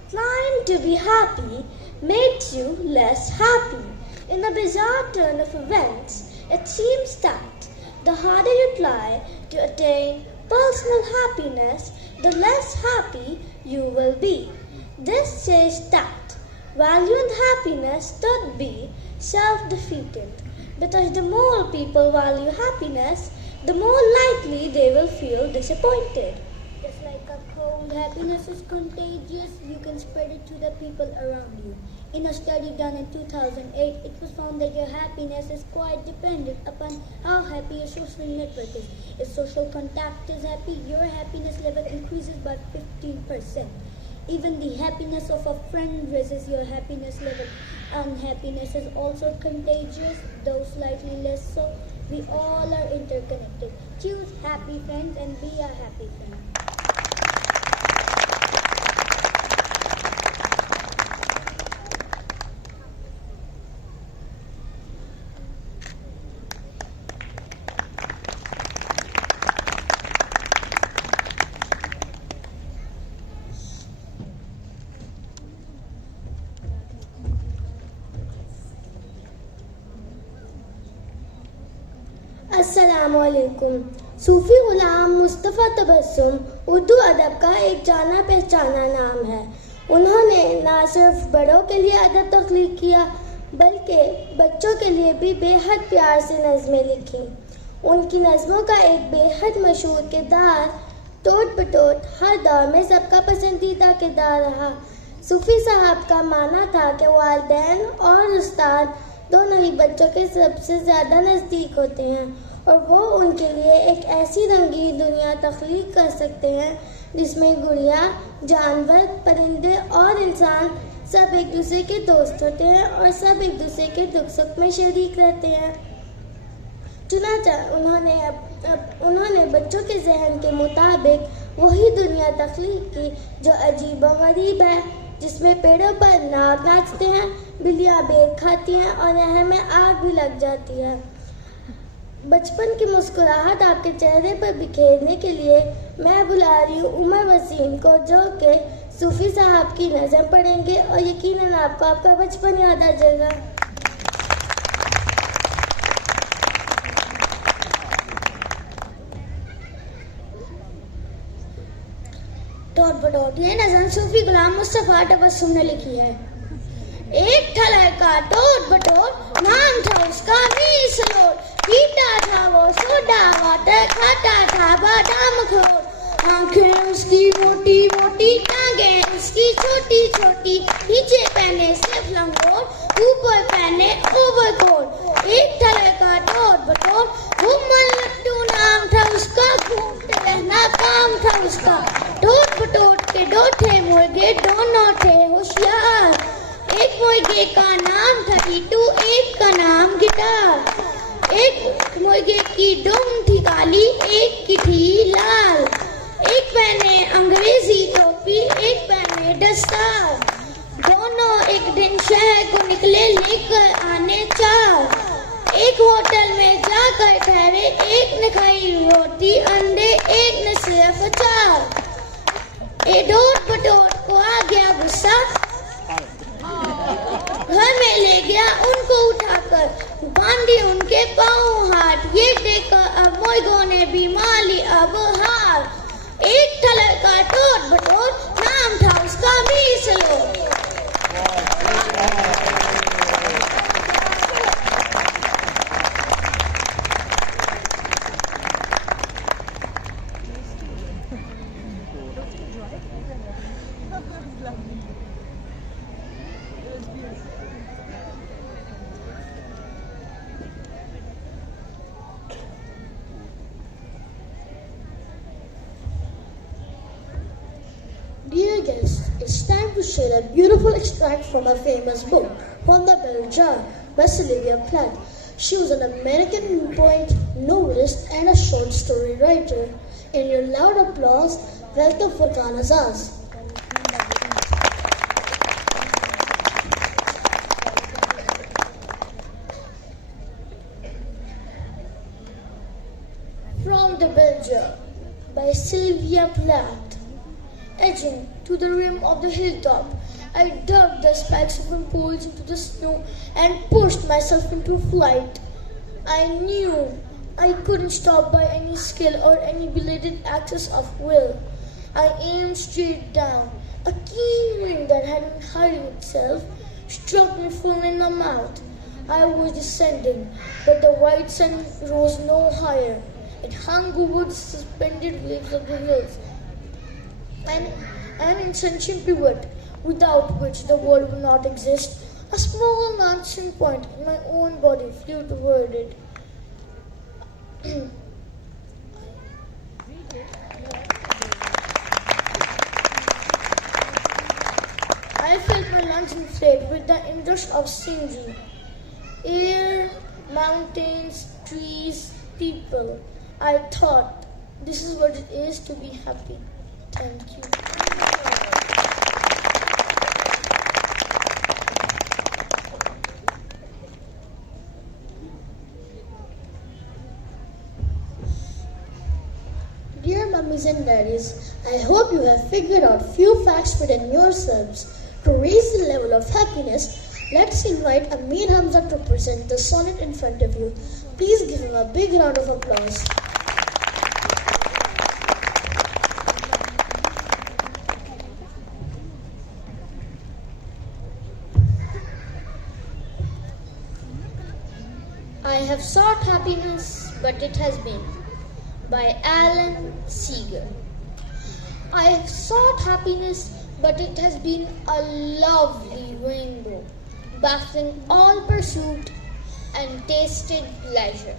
Trying to be happy makes you less happy. In a bizarre turn of events, it seems that the harder you try to attain personal happiness, the less happy you will be. This says that value and happiness should be self-defeated, because the more people value happiness, the more likely they will feel disappointed. Just like a cold, happiness is contagious. You can spread it to the people around you. In a study done in 2008, it was found that your happiness is quite dependent upon how happy your social network is. If social contact is happy, your happiness level increases by 15%. Even the happiness of a friend raises your happiness level. Unhappiness is also contagious, though slightly less so. We all are interconnected. Choose happy friends and be a happy friend. अस्सलामुअलैकुम। सूफी गुलाम मुस्तफ़ा तबस्सुम उर्दू अदब का एक जाना पहचाना नाम है। उन्होंने न सिर्फ बड़ों के लिए अदब तख्लीक किया, बल्कि बच्चों के लिए भी बेहद प्यार से नज़में लिखी। उनकी नज़मों का एक बेहद मशहूर किरदार टोट पटोट हर दौर में सबका पसंदीदा किरदार रहा। सूफी साहब का मानना था कि वालिदैन और उस्ताद दोनों ही बच्चों के सबसे ज़्यादा नज़दीक होते हैं और वो उनके लिए एक ऐसी रंगीन दुनिया तख्लीक कर सकते हैं जिसमें गुड़िया, जानवर, परिंदे और इंसान सब एक दूसरे के दोस्त होते हैं और सब एक दूसरे के दुख सुख में शरीक रहते हैं। चुनांचे उन्होंने बच्चों के जहन के मुताबिक वही दुनिया तख्लीक की जो अजीब व गरीब है, जिसमें पेड़ों पर नाग नाचते हैं, बिल्लियाँ बेर खाती हैं और नहर में आग भी लग जाती है। बचपन की मुस्कुराहट आपके चेहरे पर बिखेरने के लिए मैं बुला रही हूँ उमर वसीम को, जो कि सूफी साहब की नज़म पढ़ेंगे और यकीनन आपको आपका बचपन याद आ जाएगा। टोट बटोट ये नज़म सूफी गुलाम मुस्तफ़ा तबस्सुम ने लिखी है। एक था लड़का टोट बटोट, नाम था उसका मीसलोट। पीता था वो सोडा वाटर, खाता था बादाम अखरोट। आंखें उसकी मोटी मोटी, टांगें उसकी छोटी छोटी, नीचे पहने सिर्फ लंगोट, ऊपर पहने ओवरकोट। एक था लड़का टोट बटोट, घूमन लट्टू नाम था उसका, घूमते रहना काम था उसका। टोट बटोट के दो थे मुर्गे, दोनों थे होशियार। एक मुर्गे का नाम था टीटू, एक का नाम गिटार। एक मुर्गे की दुम थी काली, एक की थी लाल। एक पहने अंग्रेजी टोपी, एक पहने दस्तार। दोनों एक दिन शहर को निकले लेकर आने चार। एक होटल में जाकर ठहरे, एक ने खाई रोटी अंडे, एक ने सिर्फ अचार। ए टोट बटोट को आ गया गुस्सा, घर में ले गया उनको उठाकर, बांधी उनके पाँव हाथ। ये देखकर अब मुर्गों ने भी माली अब हार। एक था लड़का टोट बटोट, नाम था उसका मीसलोट। It's time to share a beautiful extract from a famous book, From the Bell Jar, by Sylvia Plath. She was an American poet, novelist, and a short story writer. In your loud applause, welcome Furqan Azaz. From the Bell Jar, by Sylvia Plath. Edging to the rim of the hilltop, I dug the spikes of poles into the snow and pushed myself into flight. I knew I couldn't stop by any skill or any belated access of will. I aimed straight down. A keen wind that had been hiding itself struck me full in the mouth. I was descending, but the white sun rose no higher. It hung over the suspended waves of the hills. An insentient pivot, without which the world would not exist. A small launching point in my own body flew toward it. I felt my lungs inflate with the inrush of scenery. Air, mountains, trees, people. I thought, this is what it is to be happy. Thank you. Dear mummies and daddies, I hope you have figured out few facts within yourselves. To raise the level of happiness, let's invite Amir Hamza to present the sonnet in front of you. Please give him a big round of applause. I have sought happiness, but it has been, by Alan Seeger. I have sought happiness, but it has been a lovely rainbow, baffling all pursuit and tasted pleasure.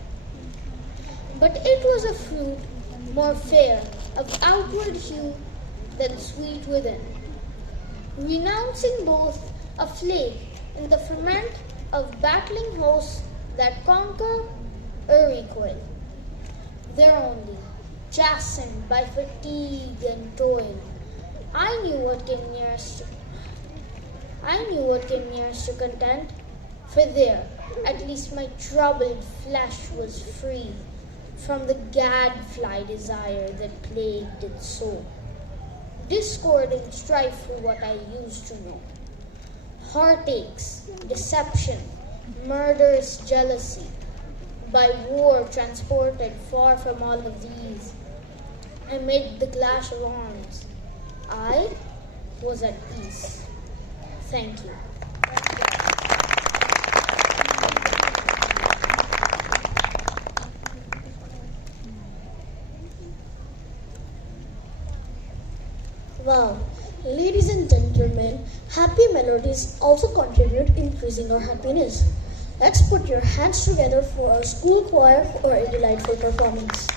But it was a fruit more fair of outward hue than sweet within, renouncing both a flake in the ferment of battling hosts that conquer or recoil. There only, chastened by fatigue and toil, I knew what came nearest to content, for there at least my troubled flesh was free from the gadfly desire that plagued its soul. Discord and strife were what I used to know. Heartaches, deception, murderous jealousy, by war transported far from all of these. Amid the clash of arms, I was at peace. Thank you. Wow, ladies and gentlemen, happy melodies also contribute increasing our happiness. Let's put your hands together for our school choir for a delightful performance.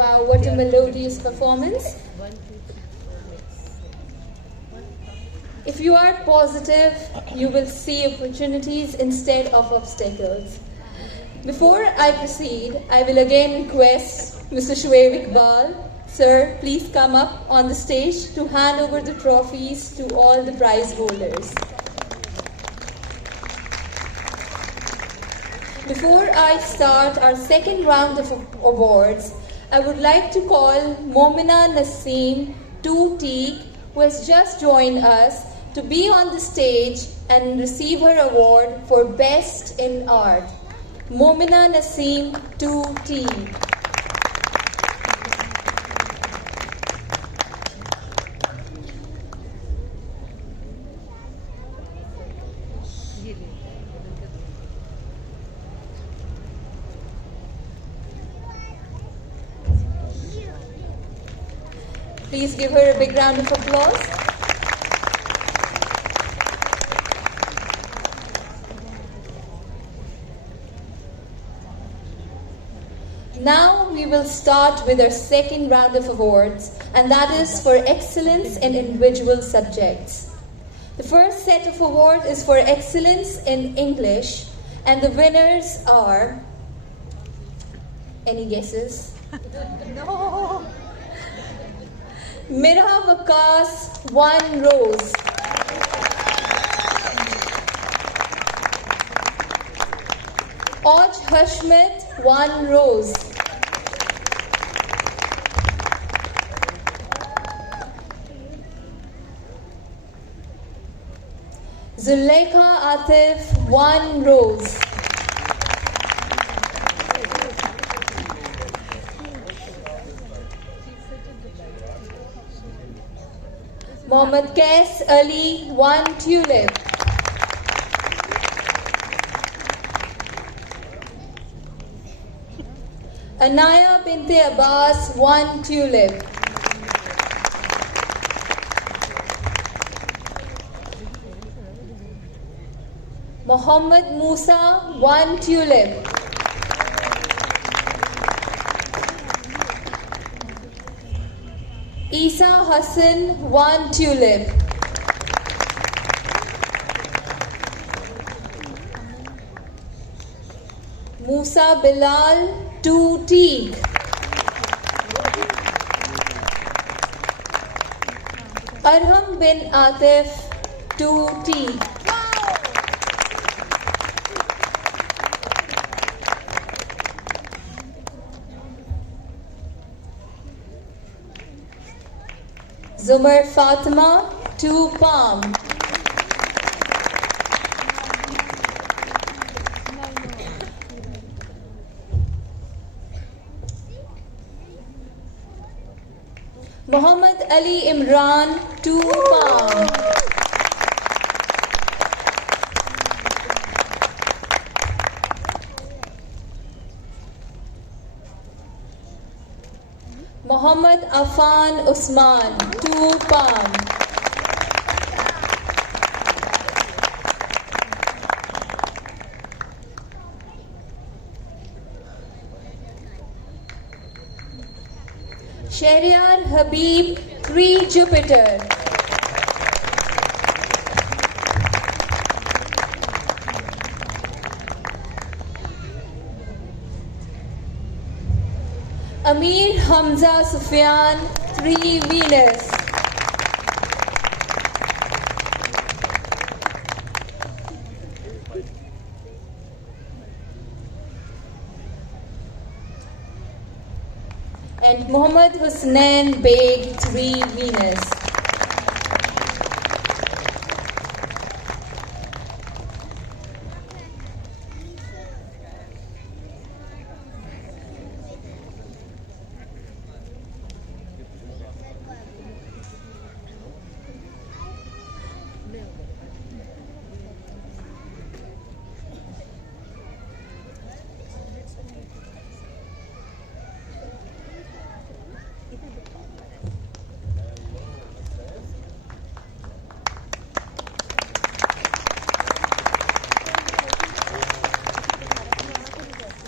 Wow, what a melodious performance. If you are positive, you will see opportunities instead of obstacles. Before I proceed, I will again request Mr. Shoaib Iqbal, sir, please come up on the stage to hand over the trophies to all the prize holders. Before I start our second round of awards, I would like to call Momina Naseem Teek, who has just joined us, to be on the stage and receive her award for Best in Art. Momina Naseem Teek. Please give her a big round of applause. Now we will start with our second round of awards, and that is for excellence in individual subjects. The first set of awards is for excellence in English, and the winners are... Any guesses? No! Mirha Wakas, 1 rose. Oj Hashmit, 1 rose. Zuleika Atif, 1 rose. Mohammad Qais Ali, 1 tulip. Anaya Binte Abbas, 1 tulip. Mohammad Musa, 1 tulip. Isa Hassan, 1 tulip. Musa Bilal, 2 teak. Arham bin Atif, 2 teak. Zumar Fatima, 2 palm. Muhammad Ali Imran, 2 palm. Muhammad Afan Usman, 2 palm. Shahryar Habib, 3 Jupiter. Amir Hamza Sufyan, 3 Venus. And Muhammad Husnain Beg, 3 Venus.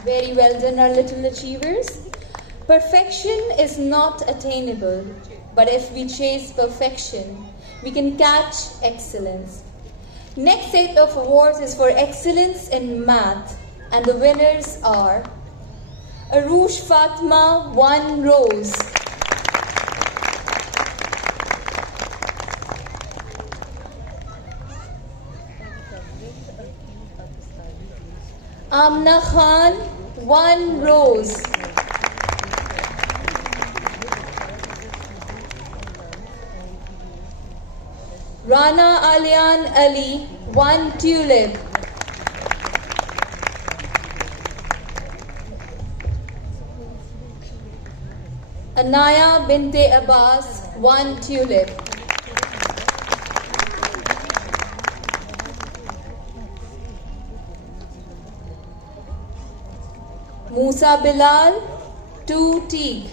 Very well done, our little achievers. Perfection is not attainable, but if we chase perfection, we can catch excellence. Next set of awards is for excellence in math, and the winners are Arush Fatma, 1 rose. Amna Khan, 1 rose. Rana Alian Ali, 1 tulip. Anaya Binte Abbas, 1 tulip. Musa Bilal, 2 teak.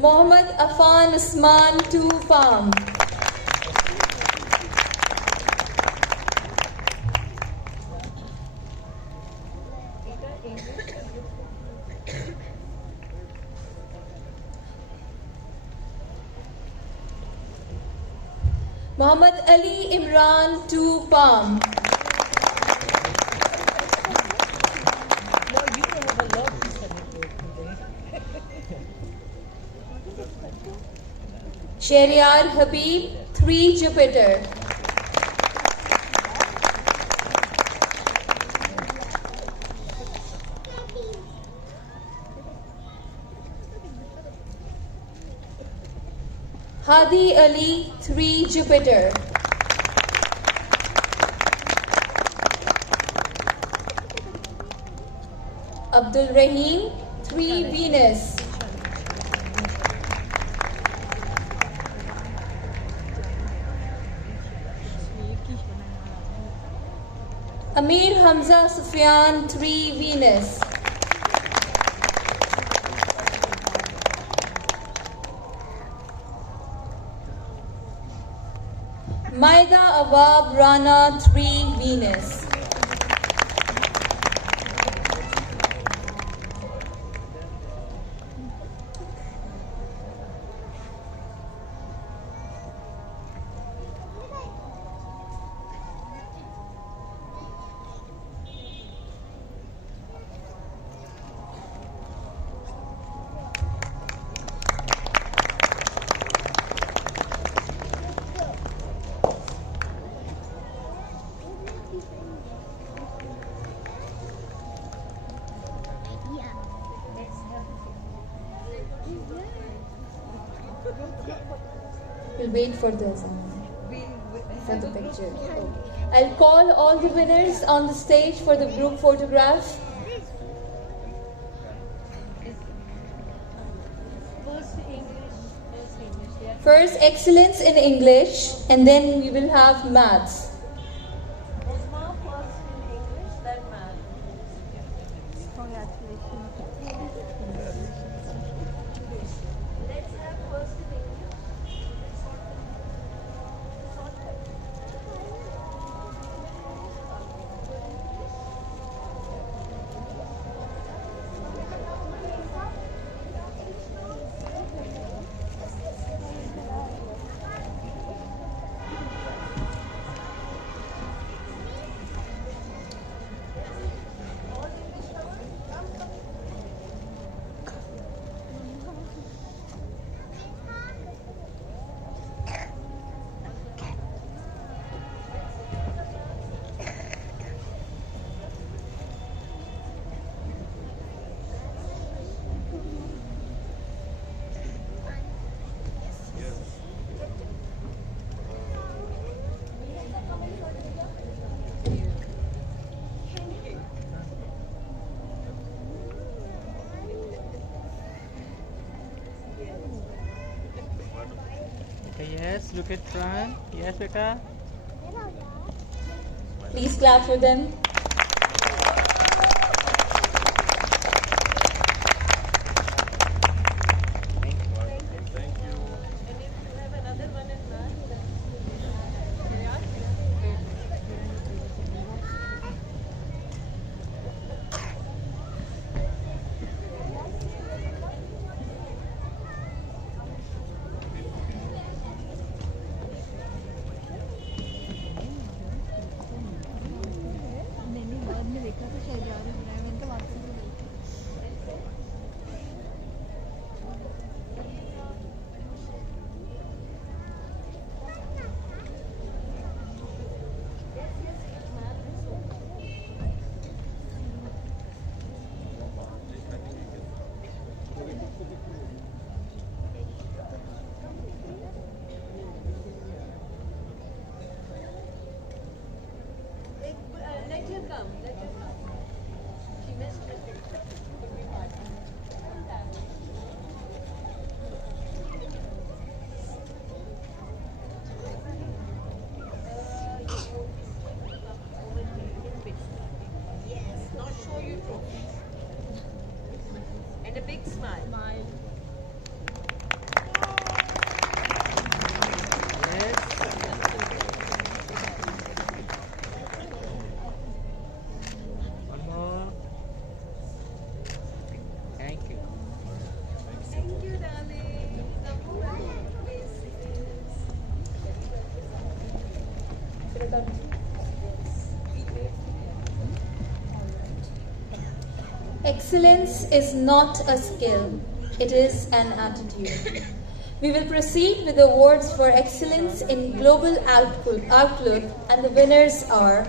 Mohammad Afan Usman, 2 farm. Muhammad Ali Imran, 2 palm. Shariar Habib, 3 Jupiter. Hadi Ali, 3 Jupiter. Abdul Rahim, 3 Venus. Amir Hamza Sufyan, 3 Venus. Maida Awab Rana, 3 Venus. We'll wait for the picture. I'll call all the winners on the stage for the group photograph. First, excellence in English, and then we will have maths. Yes, look at front. Yes, beta. Please clap for them. Excellence is not a skill, it is an attitude. We will proceed with awards for excellence in global outlook, and the winners are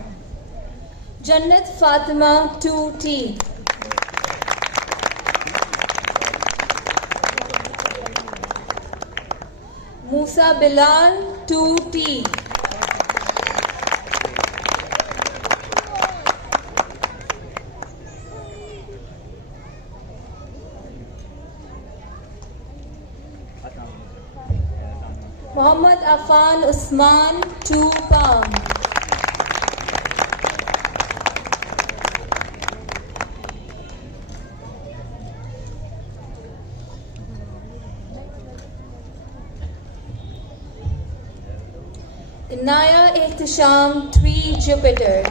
Jannat Fatima 2T, Musa Bilal 2T, Muhammad Afan Usman 2 Palm, Inaya Ihtisham 3 Jupiter,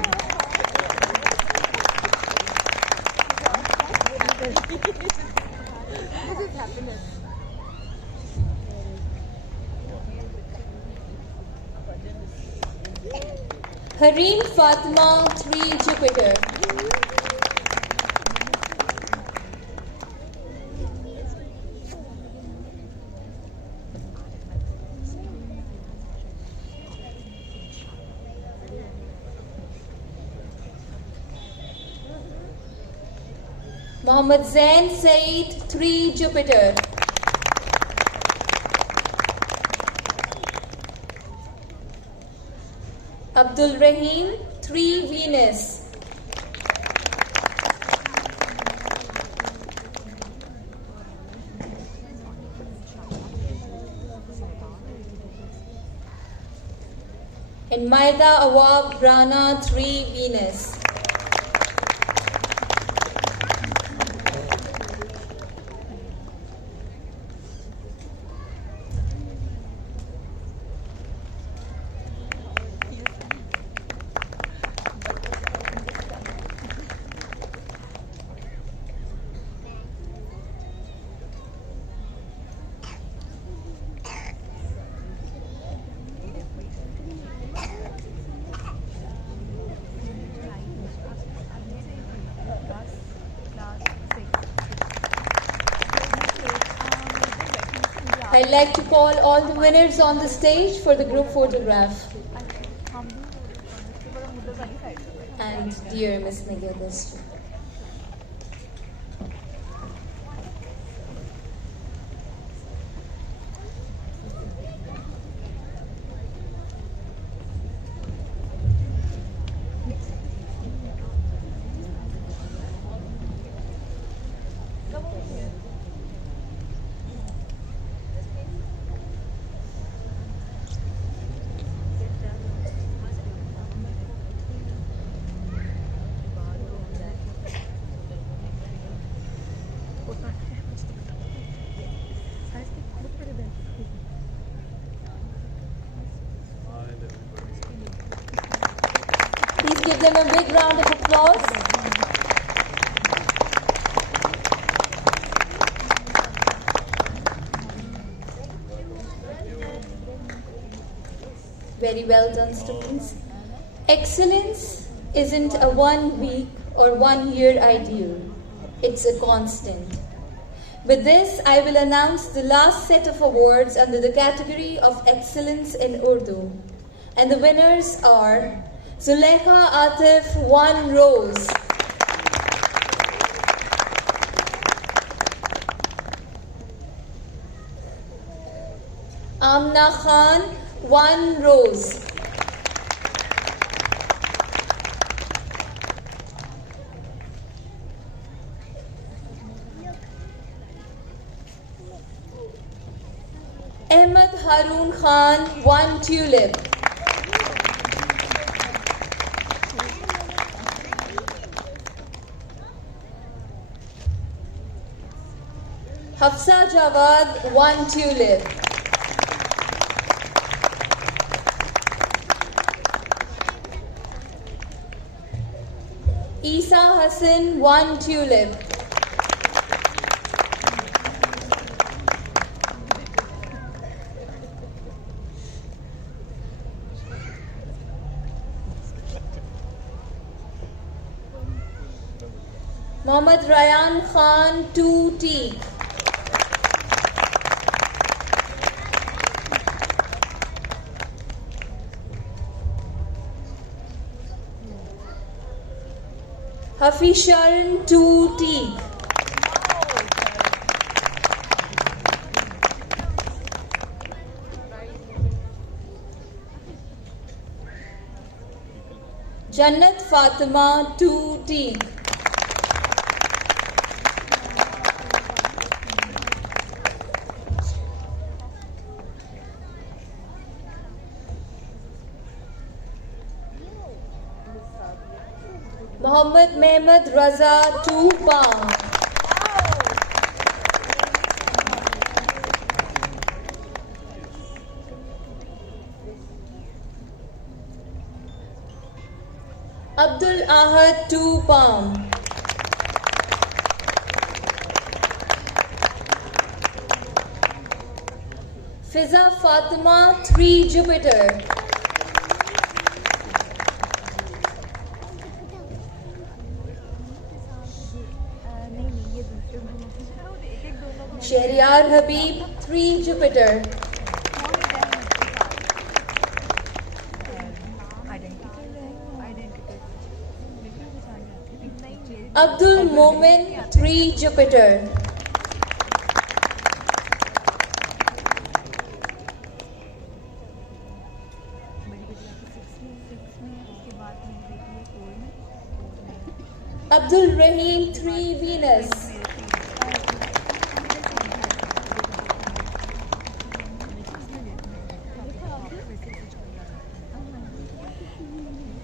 Harim Fatima 3 Jupiter, Mohammad Zain Said 3 Jupiter, Abdul Rahim 3 Venus, and Maida Awab Rana 3 Venus. I'd like to call all the winners on the stage for the group photograph. And dear Miss Nigel, big round of applause. Very well done, students. Excellence isn't a 1 week or 1 year ideal. It's a constant. With this, I will announce the last set of awards under the category of Excellence in Urdu. And the winners are Zulekha Atif, 1 rose. Amna Khan, 1 rose. Ahmed Haroon Khan, 1 tulip. Hafsa Jawad, 1 tulip. Isa Hassan, 1 tulip. Mohammad Ryan Khan, 2 teak. Hafiz Sharan, 2 teak. Jannat Fatima, 2 teak. Mohammad Mehmed Raza, 2 palm. Abdul Ahad, 2 palm. Fiza Fatima, 3 Jupiter. Shahryar Habib, 3 Jupiter. Abdul Momin, 3 Jupiter. Abdul Rahim, 3 Venus.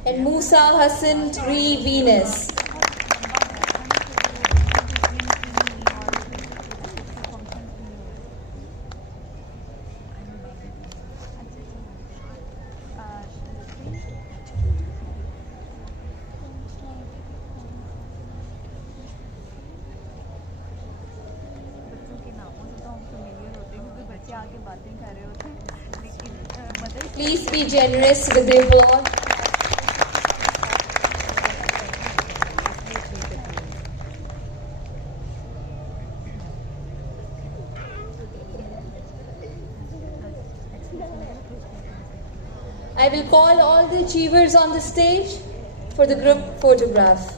And Musa Hassan, 3 Venus. Please be generous with the applause. I will call all the achievers on the stage for the group photograph.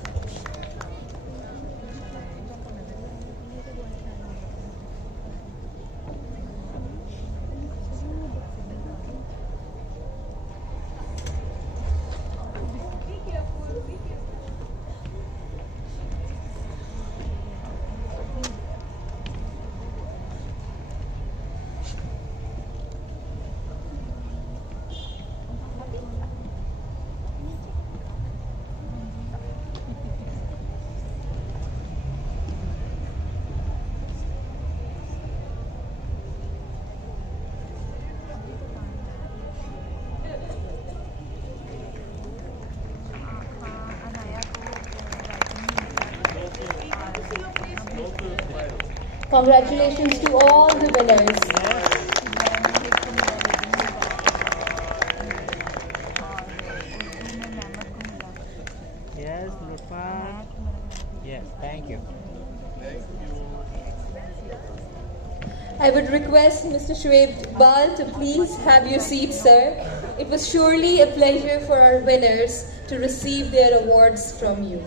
Congratulations to all the winners. Yes, Lutfa. Yes, thank you. I would request Mr. Shoaib Iqbal to please have your seat, sir. It was surely a pleasure for our winners to receive their awards from you.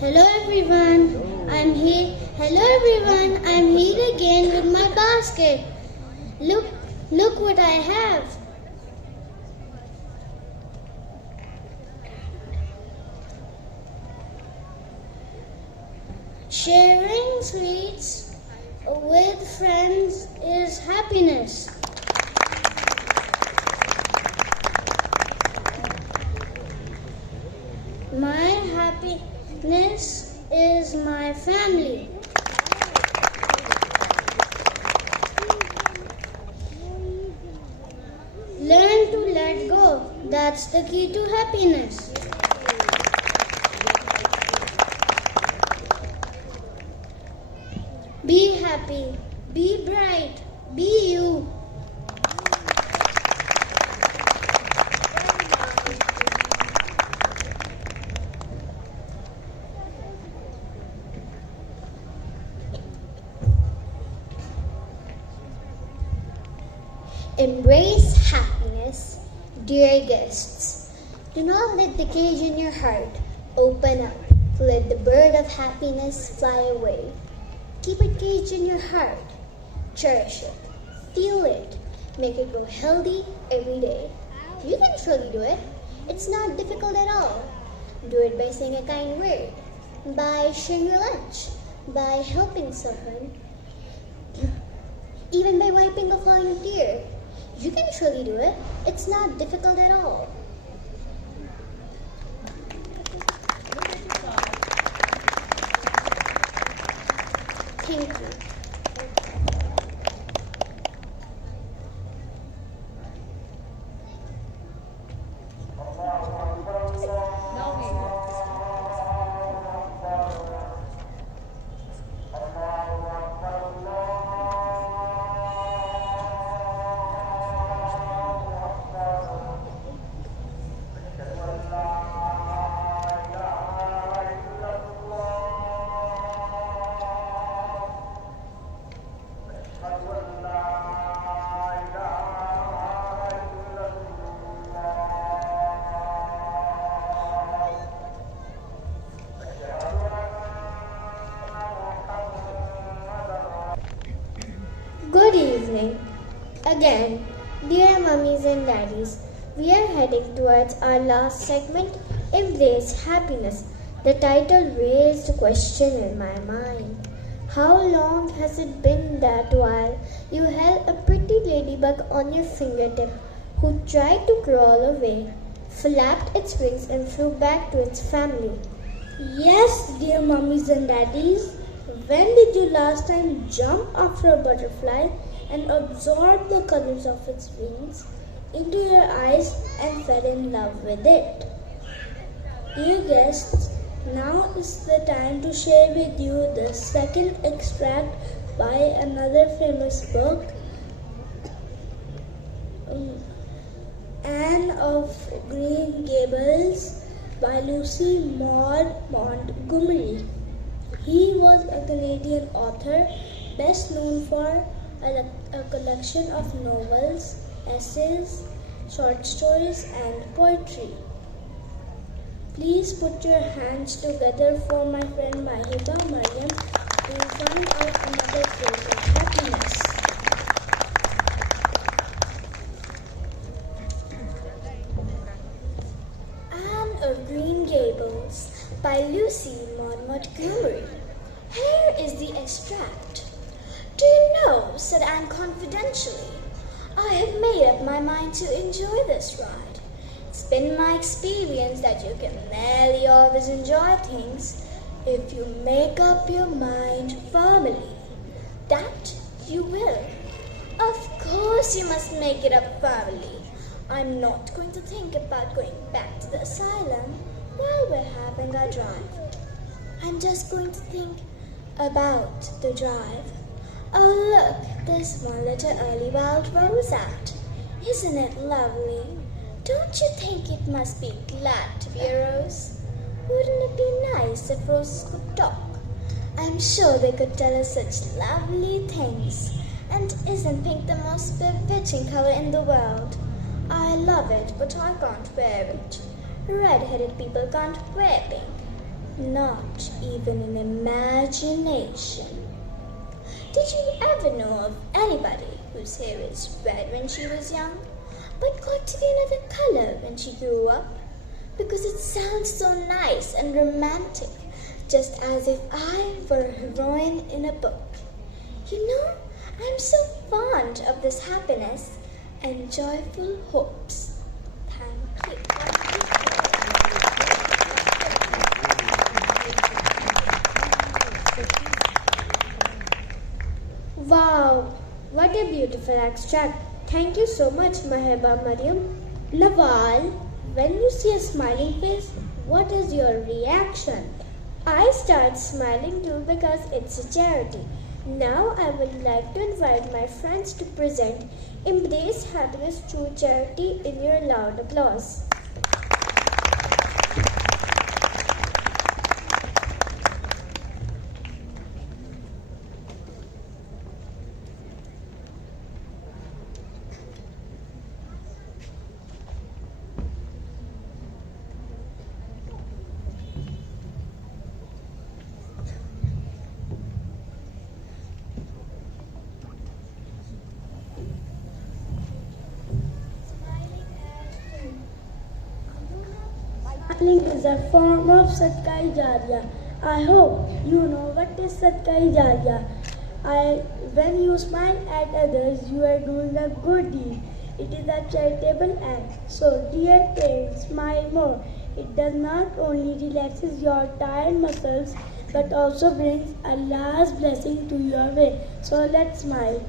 Hello everyone, I'm here. Hello everyone, I'm here again with my basket. Look what I have. Sharing sweets with friends is happiness. My happiness is my family. Learn to let go. That's the key to happiness. Be happy, be bright, be you. Embrace happiness, dear guests. Do not let the cage in your heart open up. Let the bird of happiness fly away. Keep it caged in your heart. Cherish it. Feel it. Make it grow healthy every day. You can surely do it. It's not difficult at all. Do it by saying a kind word, by sharing your lunch, by helping someone, even by wiping a falling tear. You can surely do it. It's not difficult at all. Thank you. Good evening. Again, dear mummies and daddies, we are heading towards our last segment, Embrace Happiness. The title raised a question in my mind. How long has it been that while you held a pretty ladybug on your fingertip who tried to crawl away, flapped its wings and flew back to its family? Yes, dear mummies and daddies. When did you last time jump after a butterfly and absorb the colors of its wings into your eyes and fell in love with it? Dear guests, now is the time to share with you the second extract by another famous book, Anne of Green Gables by Lucy Maud Montgomery. He was a Canadian author, best known for a collection of novels, essays, short stories, and poetry. Please put your hands together for my friend Mahiba Mariam to find out another great theory. Here is the extract. Do you know, said Anne confidentially, I have made up my mind to enjoy this ride. It's been my experience that you can nearly always enjoy things if you make up your mind firmly. That you will. Of course you must make it up firmly. I'm not going to think about going back to the asylum while we're having our drive. I'm just going to think about the drive. Oh look, there's one little early wild rose out. Isn't it lovely? Don't you think it must be glad to be a rose? Wouldn't it be nice if roses could talk? I'm sure they could tell us such lovely things. And isn't pink the most bewitching color in the world? I love it, but I can't wear it. Red-headed people can't wear pink. Not even in imagination. Did you ever know of anybody whose hair was red when she was young, but got to be another color when she grew up? Because it sounds so nice and romantic, just as if I were a heroine in a book. You know, I'm so fond of this happiness and joyful hopes. Thank you. Wow, what a beautiful extract. Thank you so much, Mahaba Mariam. Lawal, when you see a smiling face, what is your reaction? I start smiling too because it's a charity. Now I would like to invite my friends to present Embrace Happiness Through Charity in your loud applause. Smiling is a form of Sadqa Jariya. I hope you know what is Sadqa Jariya. When you smile at others, you are doing a good deed. It is a charitable act. So, dear parents, smile more. It does not only relaxes your tired muscles, but also brings Allah's blessing to your way. So, let's smile.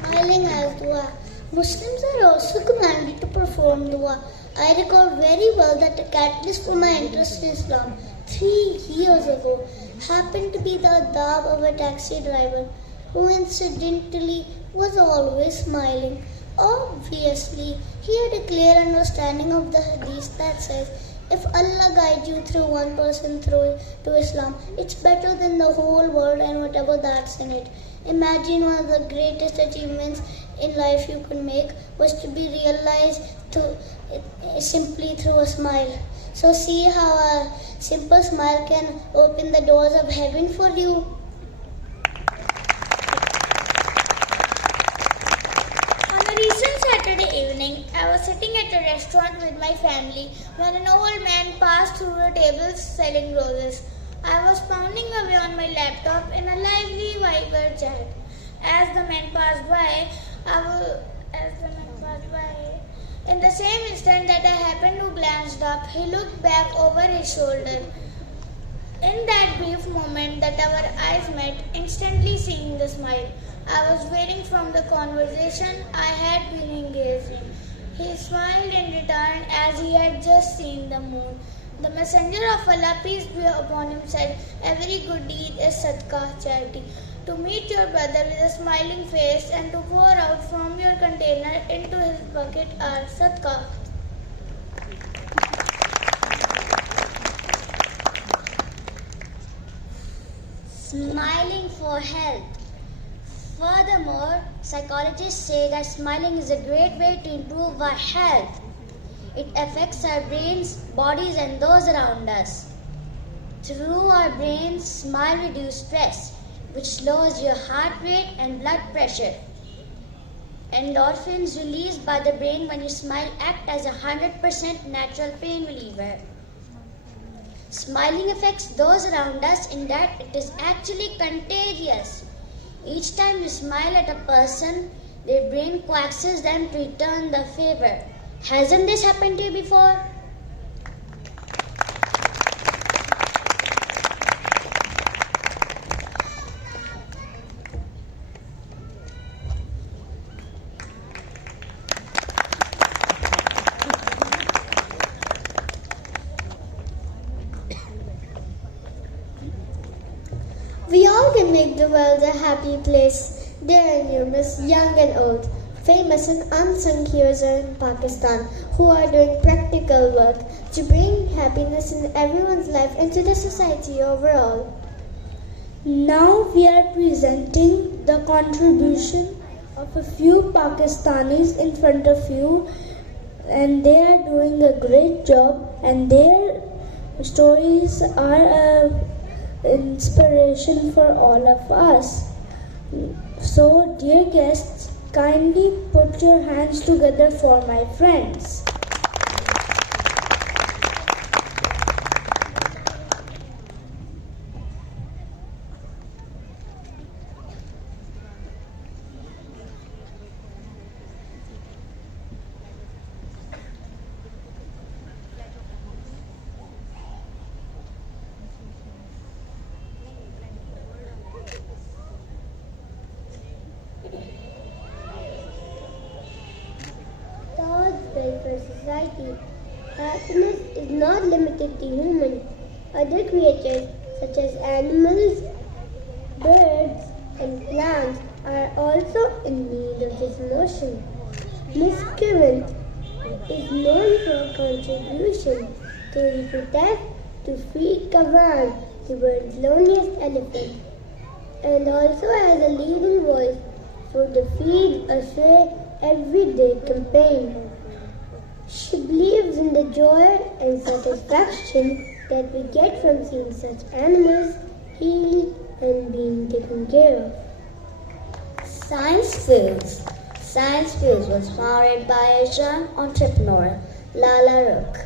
Smiling as dua. Muslims are also commanded to perform dua. I recall very well that the catalyst for my interest in Islam 3 years ago happened to be the adab of a taxi driver who incidentally was always smiling. Obviously, he had a clear understanding of the hadith that says, if Allah guides you through one person through to Islam, it's better than the whole world and whatever that's in it. Imagine one of the greatest achievements in life you could make was to be realized simply through a smile. So see how a simple smile can open the doors of heaven for you. On a recent Saturday evening, I was sitting at a restaurant with my family when an old man passed through the tables selling roses. I was pounding away on my laptop in a lively Viber chat. As the man passed by, in the same instant that I happened to glance up, he looked back over his shoulder. In that brief moment that our eyes met, instantly seeing the smile, I was waiting from the conversation I had been engaged in. He smiled in return as he had just seen the moon. The messenger of Allah, peace be upon him, said, every good deed is sadaqah, charity. To meet your brother with a smiling face and to pour out from your container into his bucket are sadaqah. Smiling for health. Furthermore, psychologists say that smiling is a great way to improve our health. It affects our brains, bodies, and those around us. Through our brains, smile reduces stress, which lowers your heart rate and blood pressure. Endorphins released by the brain when you smile act as a 100% natural pain reliever. Smiling affects those around us in that it is actually contagious. Each time you smile at a person, their brain coaxes them to return the favor. Hasn't this happened to you before? We all can make the world a happy place. There are numerous young and old, famous and unsung heroes in Pakistan who are doing practical work to bring happiness in everyone's life and to the society overall. Now we are presenting the contribution of a few Pakistanis in front of you, and they are doing a great job, and their stories are inspiration for all of us. So, dear guests, kindly put your hands together for my friends. Towards welfare society, happiness is not limited to humans. Other creatures such as animals, birds, and plants are also in need of this emotion. Miss Kivant is known for her contribution to the protest to free Kavan, the world's loneliest elephant, and also as a leading voice for the Feed a Stray Everyday campaign. She believes in the joy and satisfaction that we get from seeing such animals healed and being taken care of. Science Fields. Science Fields was founded by a young entrepreneur, Lala Rook,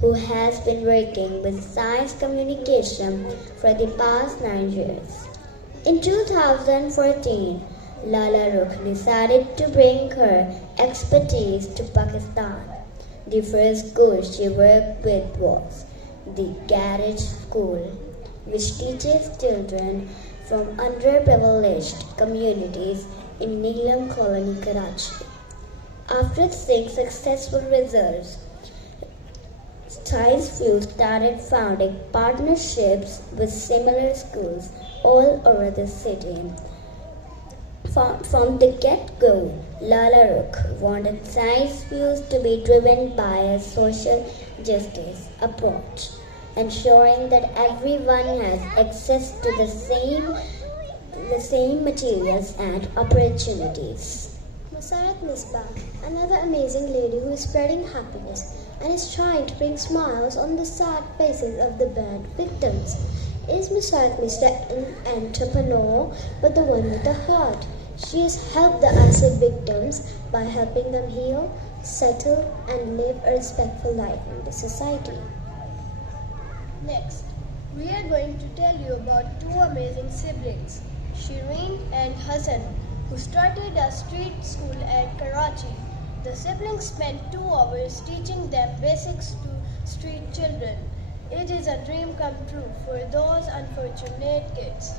who has been working with science communication for the past 9 years. In 2014, Lala Rook decided to bring her expertise to Pakistan. The first school she worked with was the Garage School, which teaches children from underprivileged communities in Neelam Colony, Karachi. After 6 successful results, Science Field started founding partnerships with similar schools all over the city. From the get-go, Lala Rook wanted science fields to be driven by a social justice approach, ensuring that everyone has access to the same materials and opportunities. Musarat Misbah, another amazing lady who is spreading happiness and is trying to bring smiles on the sad faces of the bad victims. Is Musarat Misbah an entrepreneur, but the one with the heart? She has helped the acid victims by helping them heal, settle, and live a respectful life in the society. Next, we are going to tell you about 2 amazing siblings, Shireen and Hassan, who started a street school at Karachi. The siblings spent 2 hours teaching them basics to street children. It is a dream come true for those unfortunate kids.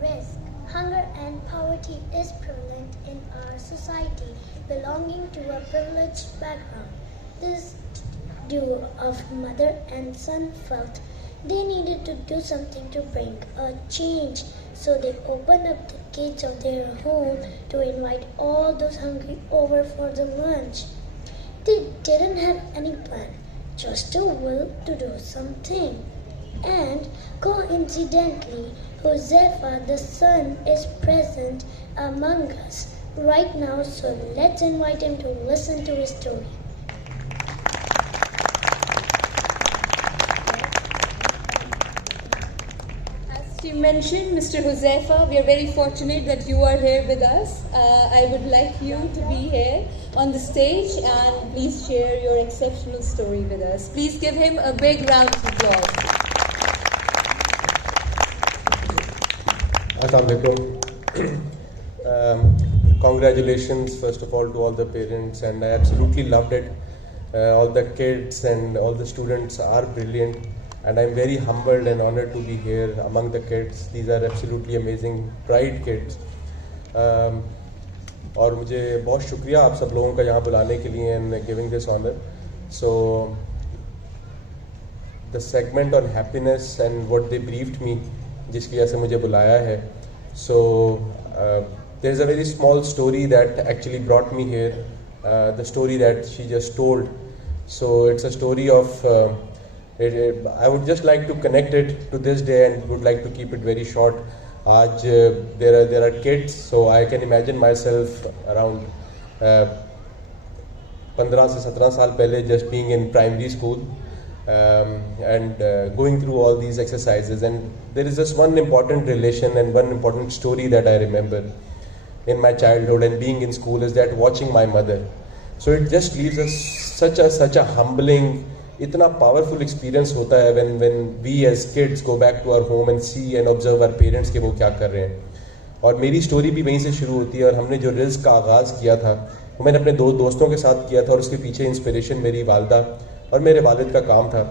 Risk, hunger and poverty is prevalent in our society belonging to a privileged background. This duo of mother and son felt they needed to do something to bring a change, so they opened up the gates of their home to invite all those hungry over for the lunch. They didn't have any plan, just a will to do something. And coincidentally, Josefa the son is present among us right now, so let's invite him to listen to his story. She mentioned Mr. Huzaifa. We are very fortunate that you are here with us. I would like you to be here on the stage and please share your exceptional story with us. Please give him a big round of applause. Congratulations first of all to all the parents, and I absolutely loved it. All the kids and all the students are brilliant, and I'm very humbled and honored to be here among the kids. These are absolutely amazing, bright kids. और मुझे बहुत शुक्रिया आप सब लोगों का यहाँ बुलाने के लिए and giving this honor. So the segment on happiness and what they briefed me, जिसकी वजह से मुझे बुलाया है. So there's a very small story that actually brought me here. The story that she just told. So it's a story of. I would just like to connect it to this day and would like to keep it very short. Aaj there are kids, so I can imagine myself around 15 से 17 साल पहले just being in primary school and going through all these exercises, and there is just one important relation and one important story that I remember in my childhood and being in school is that watching my mother. So it just leaves us such a humbling, इतना powerful experience होता है when we as kids go back to our home and see and observe our parents कि वो क्या कर रहे हैं. और मेरी स्टोरी भी वहीं से शुरू होती है, और हमने जो रिज़्क़ का आगाज़ किया था वो मैंने अपने 2 दोस्तों के साथ किया था, और उसके पीछे इंस्पिरेशन मेरी वालदा और मेरे वालिद का काम था.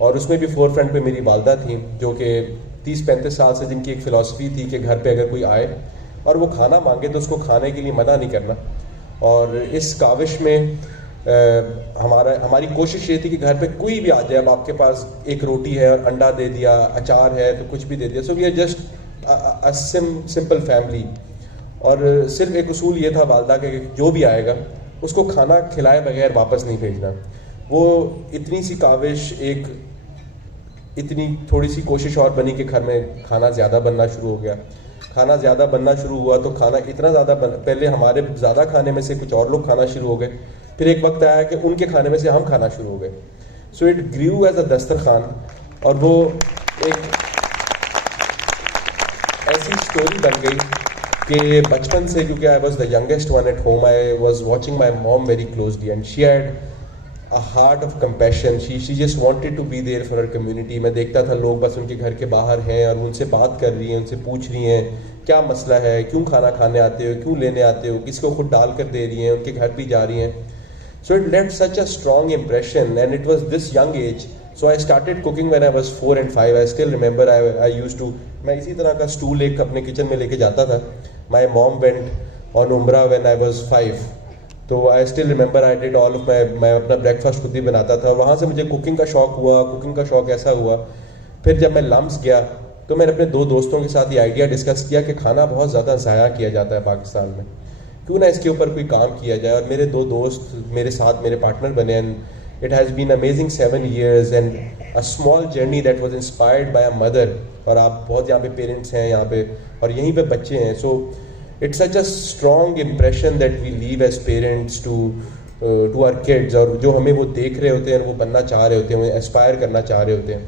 और उसमें भी फोर फ्रंट पे मेरी वालदा थी, जो कि 30-35 साल से जिनकी एक फ़िलासफ़ी थी कि घर पे अगर कोई आए और वो खाना मांगे तो उसको खाने के लिए मना नहीं करना. और इस काविश में हमारी कोशिश ये थी कि घर पे कोई भी आ जाए, अब आपके पास एक रोटी है और अंडा दे दिया, अचार है तो कुछ भी दे दिया. So we are just a simple family. और सिर्फ एक उसूल ये था वालदा के कि जो भी आएगा उसको खाना खिलाए बगैर वापस नहीं भेजना. वो इतनी सी काविश, एक इतनी थोड़ी सी कोशिश और बनी कि घर में खाना ज़्यादा बनना शुरू हो गया. खाना ज़्यादा बनना शुरू हुआ तो खाना इतना ज़्यादा पहले हमारे ज़्यादा खाने में से कुछ और लोग खाना शुरू हो गए. फिर एक वक्त आया कि उनके खाने में से हम खाना शुरू हो गए. So it grew as a दस्तरखान. और वो एक ऐसी स्टोरी बन गई कि बचपन से, क्योंकि I was the youngest one at home, I was watching my mom very closely and she had a heart of compassion. She just wanted to be there for her community. मैं देखता था लोग बस उनके घर के बाहर हैं और उनसे बात कर रही हैं, उनसे पूछ रही हैं क्या मसला है, क्यों खाना खाने आते हो, क्यों लेने आते हो, किसको खुद डाल कर दे रही हैं, उनके घर भी जा रही हैं. So it left such a strong impression, and it was this young age. So I started cooking when I was 4 and 5. I still remember I used to, मैं इसी तरह का स्टूल एक अपने किचन में लेके जाता था. My mom went on Umrah when I was 5. तो I still remember I did all of मैं अपना ब्रेकफास्ट खुद ही बनाता था. और वहाँ से मुझे कुकिंग का शौक़ हुआ. कुकिंग का शौक़ ऐसा हुआ, फिर जब मैं लम्स गया तो मैंने अपने 2 दोस्तों के साथ ये आइडिया डिस्कस किया कि खाना बहुत ज़्यादा ज़ाया किया जाता है पाकिस्तान में, क्यों ना इसके ऊपर कोई काम किया जाए. और मेरे 2 दोस्त मेरे साथ मेरे पार्टनर बने, and it has been amazing 7 years and a small journey that was inspired by a mother. और आप बहुत यहाँ पे पेरेंट्स हैं यहाँ पे, और यहीं पे बच्चे हैं. सो it's such a strong impression that we leave as parents to our kids. और जो हमें वो देख रहे होते हैं, वो बनना चाह रहे होते हैं, वो एस्पायर करना चाह रहे होते हैं.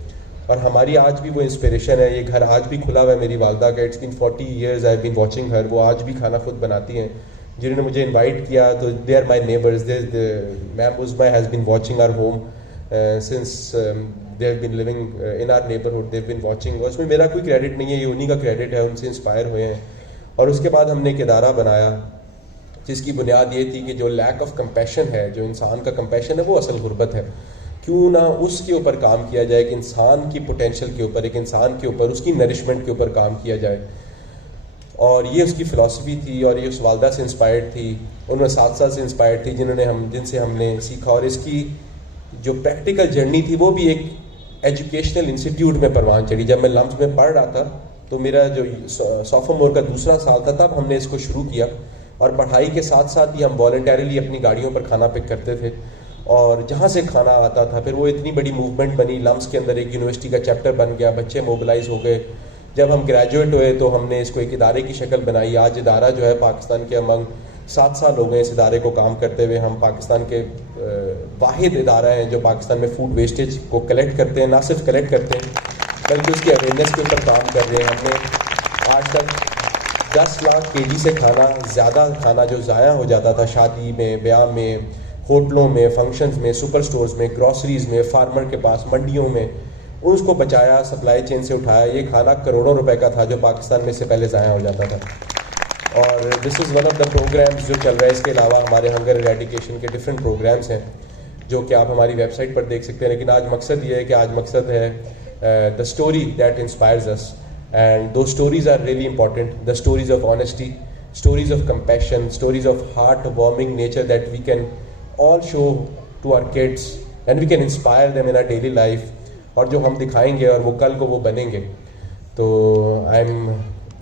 और हमारी आज भी वो इंस्पिरेशन है. ये घर आज भी खुला हुआ है मेरी वालदा का. It's been 40 years I have been watching her. वो आज भी खाना खुद बनाती हैं. जिन्होंने मुझे इन्वाइट किया तो they are my neighbours. Ma'am Uzma has been watching our home since they have been living in our neighbourhood. They have been watching. और उसमें मेरा कोई क्रेडिट नहीं है, ये उन्हीं का क्रेडिट है, उनसे इंस्पायर हुए हैं. और उसके बाद हमने एक इदारा बनाया जिसकी बुनियाद ये थी कि जो लैक ऑफ कंपैशन है, जो इंसान का कंपैशन है, वो असल गुर्बत है. क्यों ना उसके ऊपर काम किया जाए कि इंसान की पोटेंशियल के ऊपर, एक इंसान के ऊपर, उसकी नरिशमेंट के ऊपर काम किया जाए. और ये उसकी फ़िलासफ़ी थी, और ये उस वालदा से इंस्पायर्ड थी, उनमें 7 साल से इंस्पायर्ड थी जिनसे हमने सीखा. और इसकी जो प्रैक्टिकल जर्नी थी वो भी एक एजुकेशनल इंस्टीट्यूट में परवान चढ़ी. जब मैं लम्स में पढ़ रहा था तो मेरा जो सोफोमोर का दूसरा साल था, तब हमने इसको शुरू किया. और पढ़ाई के साथ साथ ही हम वॉलंटरीली अपनी गाड़ियों पर खाना पिक करते थे, और जहाँ से खाना आता था फिर वो इतनी बड़ी मूवमेंट बनी. लम्स के अंदर एक यूनिवर्सिटी का चैप्टर बन गया, बच्चे मोबिलाइज हो गए. जब हम ग्रेजुएट हुए तो हमने इसको एक इदारे की शक्ल बनाई. आज इदारा जो है पाकिस्तान के अमंग 7 साल हो गए इस इदारे को काम करते हुए. हम पाकिस्तान के वाहिद इदारा हैं जो पाकिस्तान में फूड वेस्टेज को कलेक्ट करते हैं. ना सिर्फ कलेक्ट करते हैं बल्कि उसकी अवेयरनेस के ऊपर काम कर रहे हैं। हमने आज तक 10 लाख केजी से ज़्यादा खाना जो ज़ाया हो जाता था शादी में, ब्याह में, होटलों में, फंक्शंस में, सुपर स्टोर्स में, ग्रॉसरीज में, फार्मर के पास, मंडियों में, उसको बचाया, सप्लाई चेन से उठाया। ये खाना करोड़ों रुपए का था जो पाकिस्तान में से पहले ज़ाया हो जाता था। और this is one of the programmes जो चल रहा है। इसके अलावा हमारे हंगर इरेडिकेशन के डिफरेंट प्रोग्राम्स हैं जो कि आप हमारी वेबसाइट पर देख सकते हैं। लेकिन आज मकसद ये है कि आज मकसद है the story that inspires us, and those stories are really important. The stories of honesty, stories of compassion, stories of heart-warming nature that we can all show to our kids and we can inspire them in our daily life. और जो हम दिखाएंगे और वो कल को वो बनेंगे। तो I am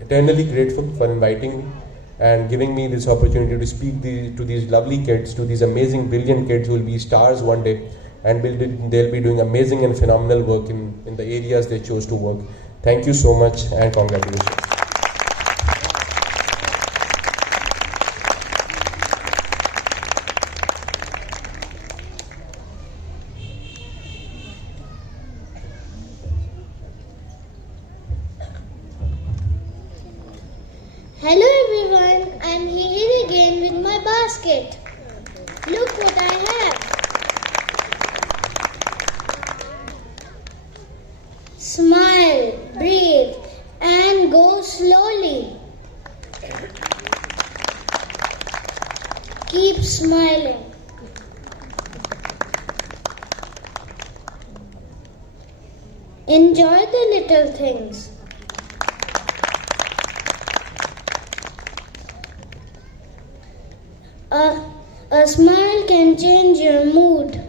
eternally grateful for inviting me and giving me this opportunity to speak to these lovely kids, to these amazing, brilliant kids who will be stars one day, and they'll be doing amazing and phenomenal work in the areas they chose to work. Thank you so much and congratulations. Hello everyone, I'm here again with my basket. Look what I have. Smile, breathe, and go slowly. Keep smiling. Enjoy the little things. A smile can change your mood.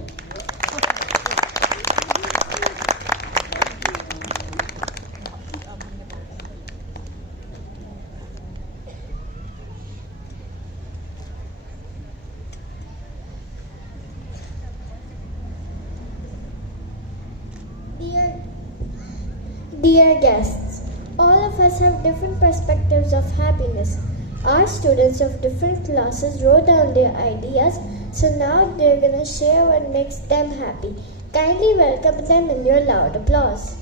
Dear guests, all of us have different perspectives of happiness. Our students of different classes wrote down their ideas, so now they're going to share what makes them happy. Kindly welcome them in your loud applause.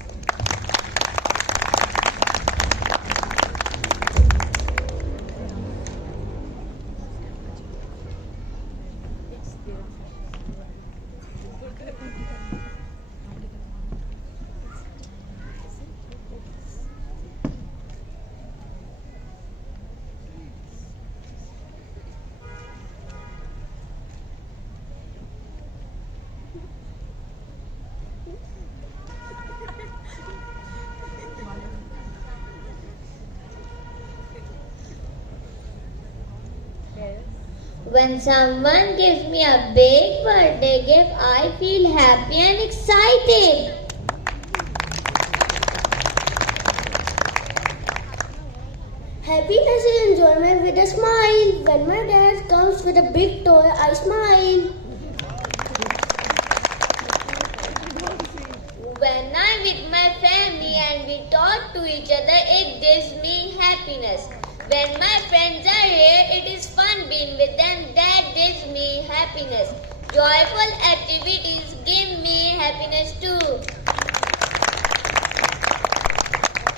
When someone gives me a big birthday gift, I feel happy and excited. Happiness is enjoyment with a smile. When my dad comes with a big toy, I smile. When I'm with my family and we talk to each other, it gives me happiness. When my friends are here, it is fun being with them. That gives me happiness. Joyful activities give me happiness too.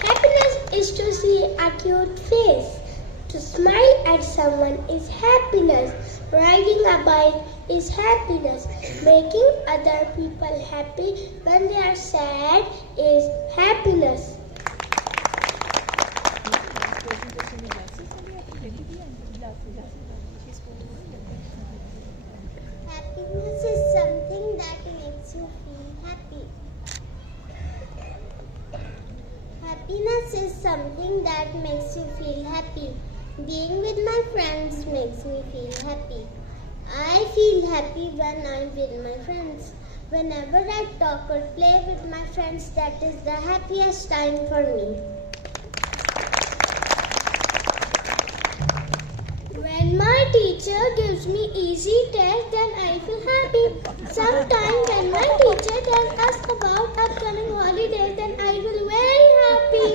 Happiness is to see a cute face. To smile at someone is happiness. Riding a bike is happiness. Making other people happy when they are sad is happiness. Happiness is something that makes you feel happy. Happiness is something that makes you feel happy. Being with my friends makes me feel happy. I feel happy when I'm with my friends. Whenever I talk or play with my friends, that is the happiest time for me. When my teacher gives me easy test, then I feel happy. Sometimes when my teacher tells us about upcoming holidays, then I feel very happy.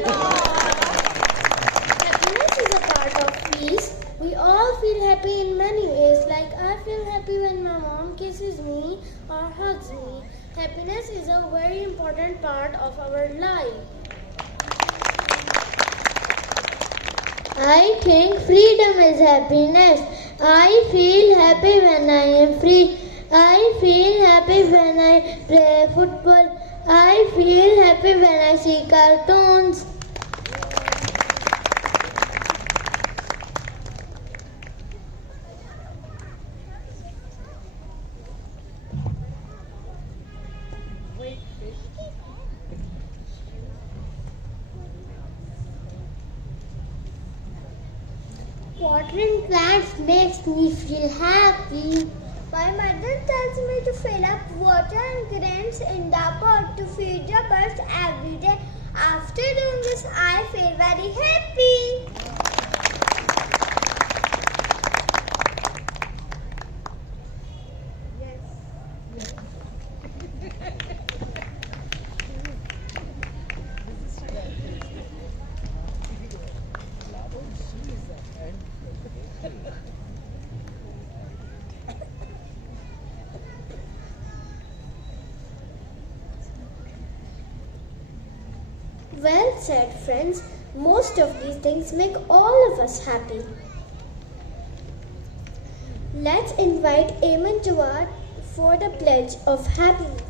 Happiness is a part of peace. We all feel happy in many ways. Like I feel happy when my mom kisses me or hugs me. Happiness is a very important part of our life. I think freedom is happiness. I feel happy when I am free. I feel happy when I play football. I feel happy when I see cartoons. Watering plants makes me feel happy. My mother tells me to fill up water and grains in the pot to feed the birds every day. After doing this, I feel very happy. Well said, friends. Most of these things make all of us happy. Let's invite APD Johar for the pledge of happiness.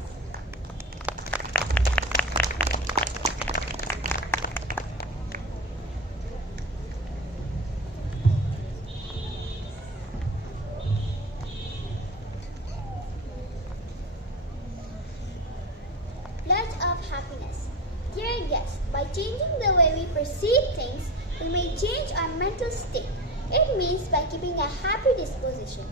Pledge of happiness. Dear guests, by changing the way we perceive things, we may change our mental state. It means by keeping a happy disposition,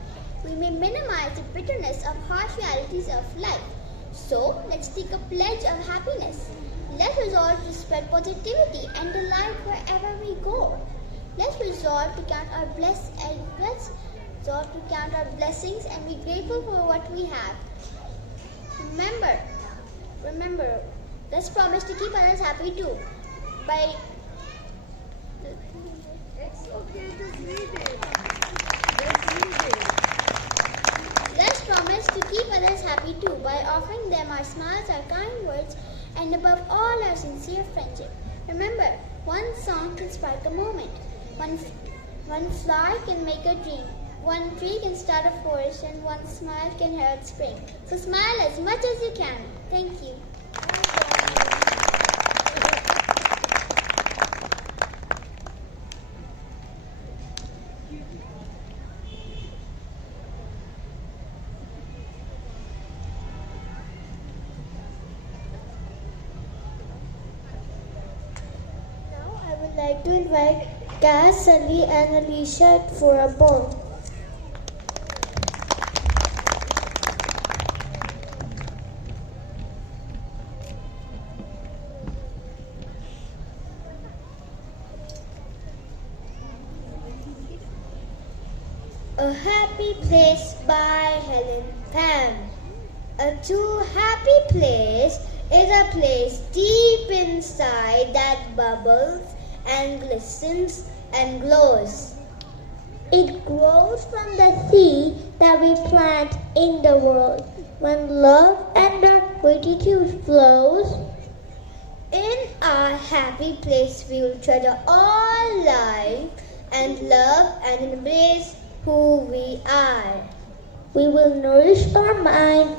we may minimize the bitterness of harsh realities of life. So, let's take a pledge of happiness. Let's resolve to spread positivity and delight wherever we go. Let's resolve to count our blessings and be grateful for what we have. Remember, let's promise to keep others happy too. It's okay, just read it. Let's promise to keep others happy too by offering them our smiles, our kind words, and above all, our sincere friendship. Remember, one song can spark a moment. One flower can make a dream. One tree can start a forest, and one smile can herald spring. So smile as much as you can. Thank you. Now I would like to invite Cass, Sally and Alicia for a poem. A Happy Place by Helen Pam. A true happy place is a place deep inside that bubbles and glistens and glows. It grows from the seed that we plant in the world. When love and gratitude flows, In our happy place we will treasure all life and love and embrace who we are. we will nourish our mind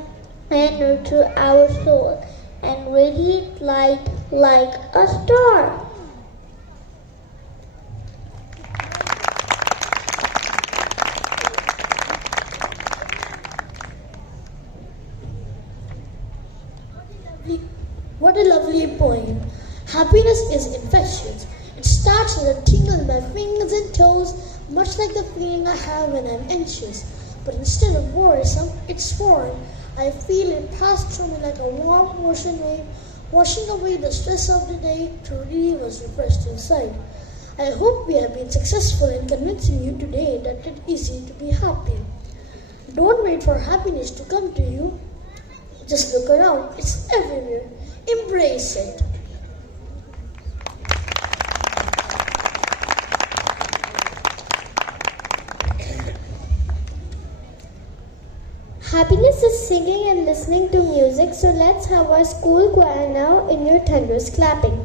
and nurture our soul and radiate light like a star. What a lovely poem. Happiness is infectious. It starts with a tingle in my fingers and toes, much like the feeling I have when I'm anxious. But instead of worrisome, it's foreign. I feel it pass through me like a warm ocean wave, washing away the stress of the day to relieve us refreshed inside. I hope we have been successful in convincing you today that it's easy to be happy. Don't wait for happiness to come to you. Just look around. It's everywhere. Embrace it. Happiness is singing and listening to music, so let's have our school choir now in your thunderous clapping.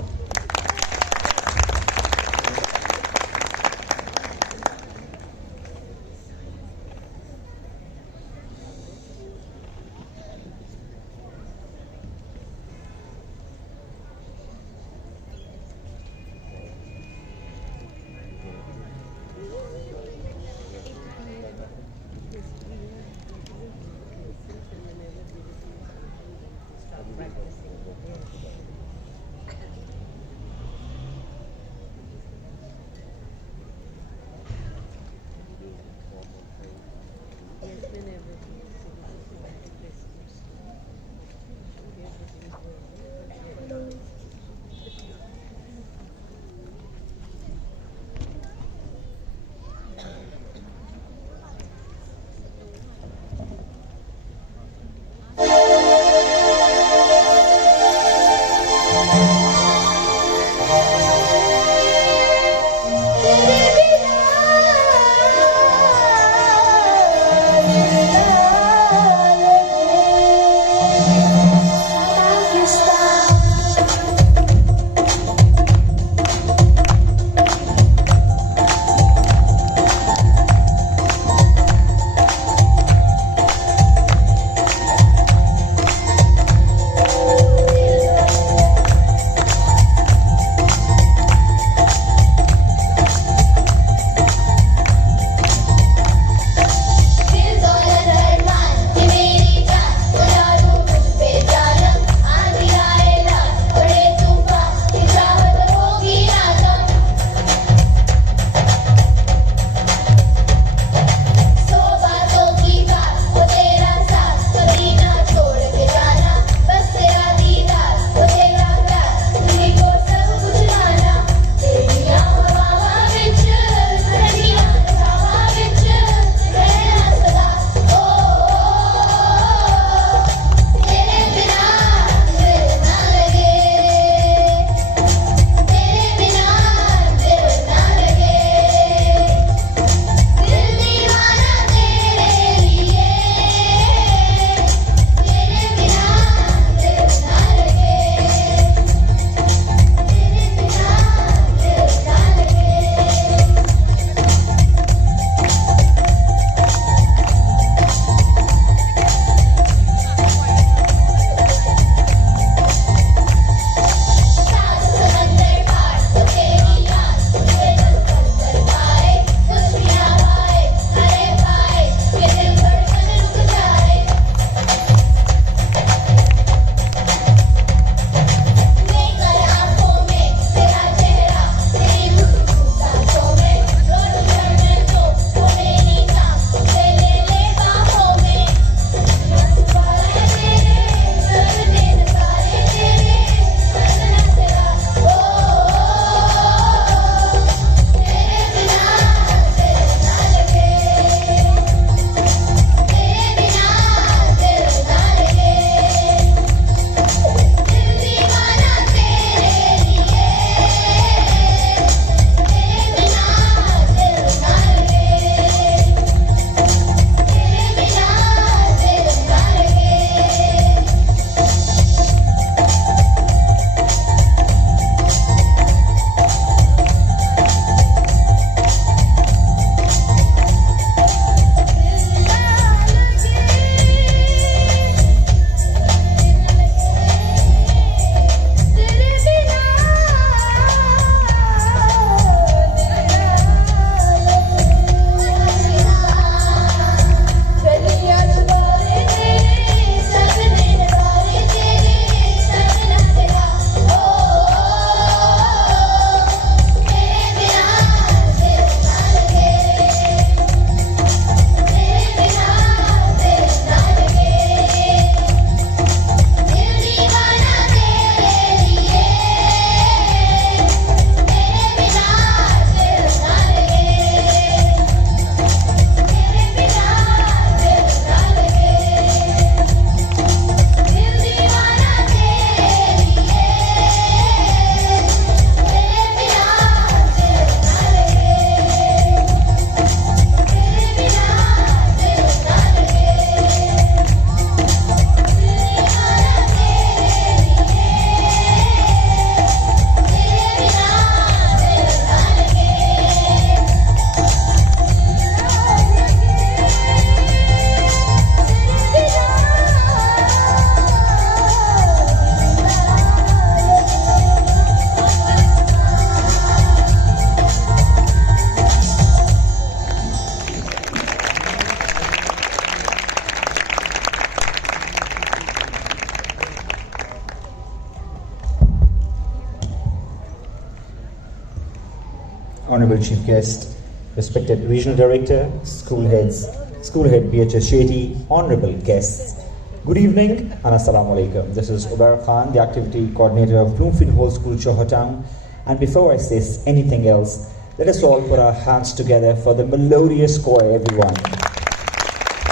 Honorable Chief Guest, respected Regional Director, School Head BHS Shetty, Honorable guests, good evening and Assalamu Alaikum. This is Ubair Khan, the Activity Coordinator of Bloomfield Hall School, Johar. And before I say anything else, let us all put our hands together for the melodious choir, everyone.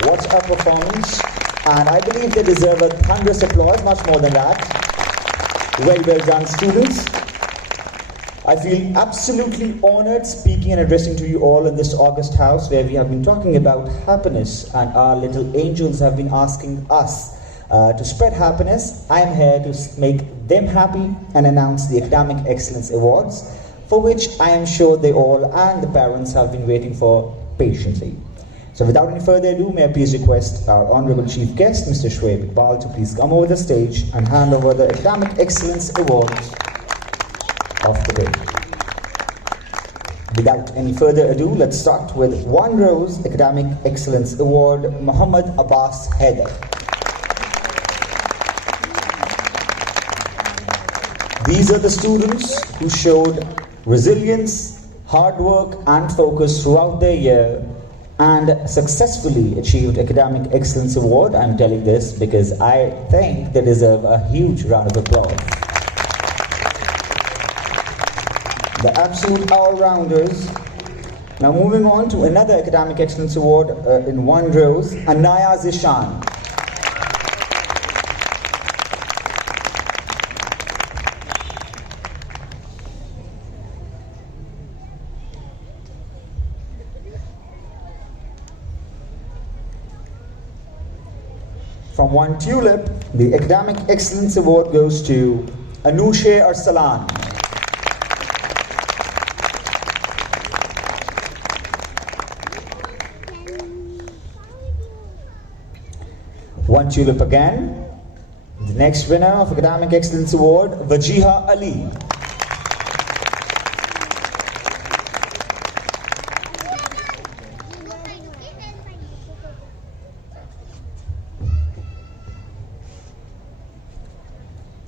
Watch our performance, and I believe they deserve a thunderous applause, much more than that. Well done, students. I feel absolutely honored speaking and addressing to you all in this August house where we have been talking about happiness, and our little angels have been asking us to spread happiness. I am here to make them happy and announce the Academic Excellence Awards, for which I am sure they all and the parents have been waiting for patiently. So without any further ado, may I please request our Honorable Chief Guest, Mr. Shoaib Iqbal, to please come over the stage and hand over the Academic Excellence Awards of the day. Without any further ado, let's start with One Rose Academic Excellence Award, Muhammad Abbas Haider. These are the students who showed resilience, hard work and focus throughout their year and successfully achieved Academic Excellence Award. I'm telling this because I think they deserve a huge round of applause. The absolute all-rounders. Now moving on to another Academic Excellence Award in One Rose, Anaya Zishan. From One Tulip, the Academic Excellence Award goes to Anushe Arsalan. One Tulip again. The next winner of Academic Excellence Award, Wajiha Ali.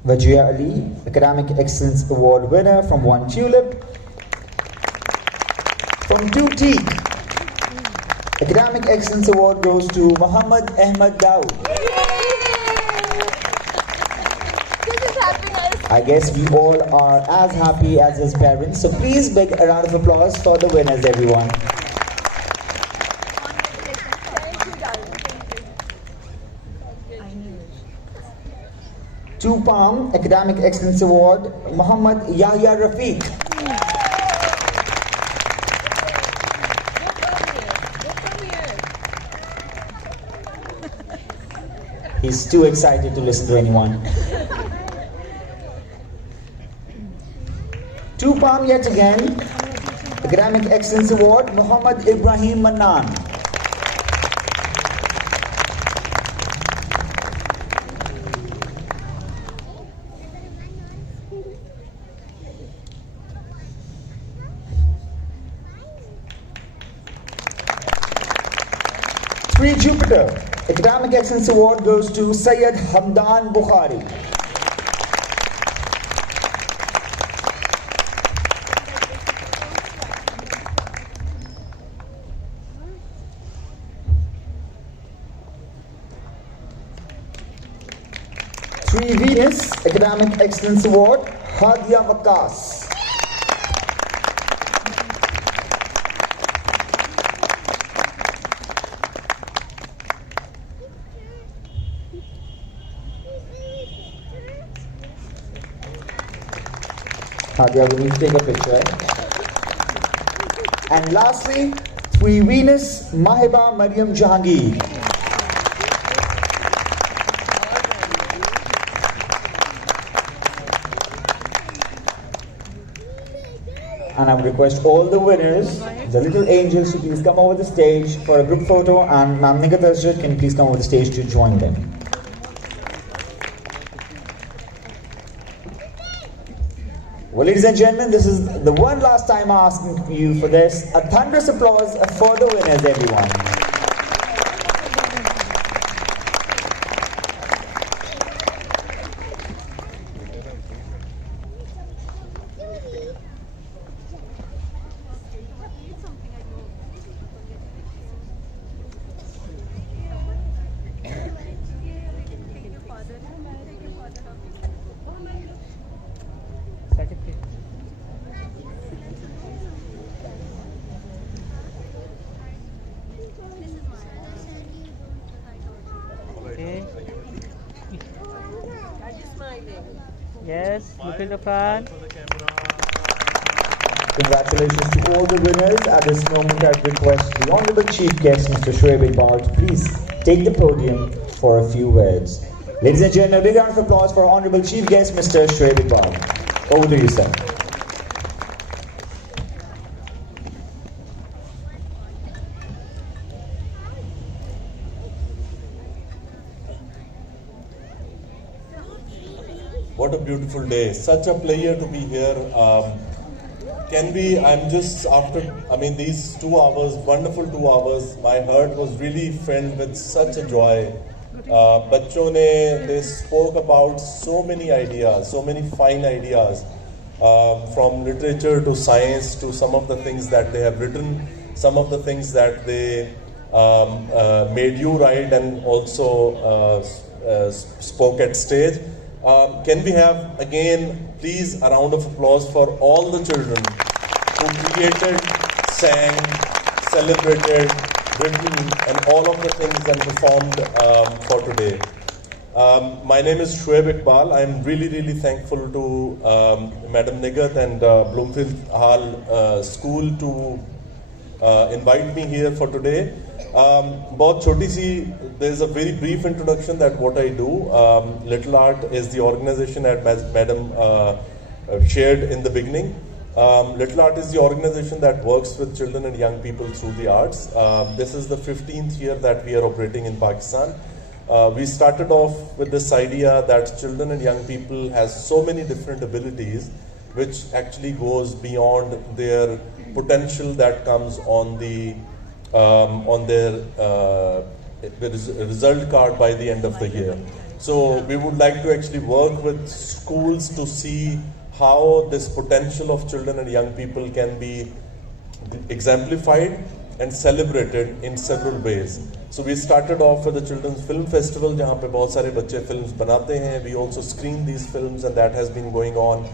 Wajiha Ali, Academic Excellence Award winner from One Tulip. From Two Teak, Academic Excellence Award goes to Muhammad Ahmad Daud. I guess we all are as happy as his parents, so please big a round of applause for the winners, everyone. Two Palm Academic Excellence Award, Muhammad Yahya Rafiq. He's too excited to listen to anyone. Two Palm yet again, Academic Excellence Award, Muhammad Ibrahim Manan. Three Jupiter, Academic Excellence Award goes to Sayyid Hamdan Bukhari. Three Venus, Academic Excellence Award, Hadia Waqas. Hadia, we need to take a picture, right? And lastly, Three Venus, Mahiba Mariam Jahangir. And I would request all the winners, the little angels, to please come over the stage for a group photo, and Ma'am Nigat Asjad, can you please come over the stage to join them. Well, ladies and gentlemen, this is the one last time I'm asking you for this. A thunderous applause for the winners, everyone. Yes, look at the front. Congratulations to all the winners. At this moment, I request the Honorable Chief Guest, Mr. Shoaib Iqbal, to please take the podium for a few words. Ladies and gentlemen, a big round of applause for Honorable Chief Guest, Mr. Shoaib Iqbal. Over to you, sir. What a beautiful day. Such a pleasure to be here. I'm just after, these 2 hours, wonderful 2 hours, my heart was really filled with such a joy. Bachon ne, they spoke about so many ideas, so many fine ideas, from literature to science to some of the things that they have written, some of the things that they made you write and also spoke at stage. Can we have again, please, a round of applause for all the children who created, sang, celebrated, written, and all of the things and performed for today. My name is Shoaib Iqbal. I'm really thankful to Madam Nigat and Bloomfield Hall School to invite me here for today. बहुत छोटी सी, there is a very brief introduction that what I do. Little Art is the organization that Madam shared in the beginning. Little Art is the organization that works with children and young people through the arts. This is the 15th year that we are operating in Pakistan. We started off with this idea that children and young people has so many different abilities which actually goes beyond their potential that comes on their result card by the end of the year. So we would like to actually work with schools to see how this potential of children and young people can be exemplified and celebrated in several ways. So we started off with the Children's Film Festival, जहाँ पे बहुत सारे बच्चे films बनाते हैं. We also screen these films, and that has been going on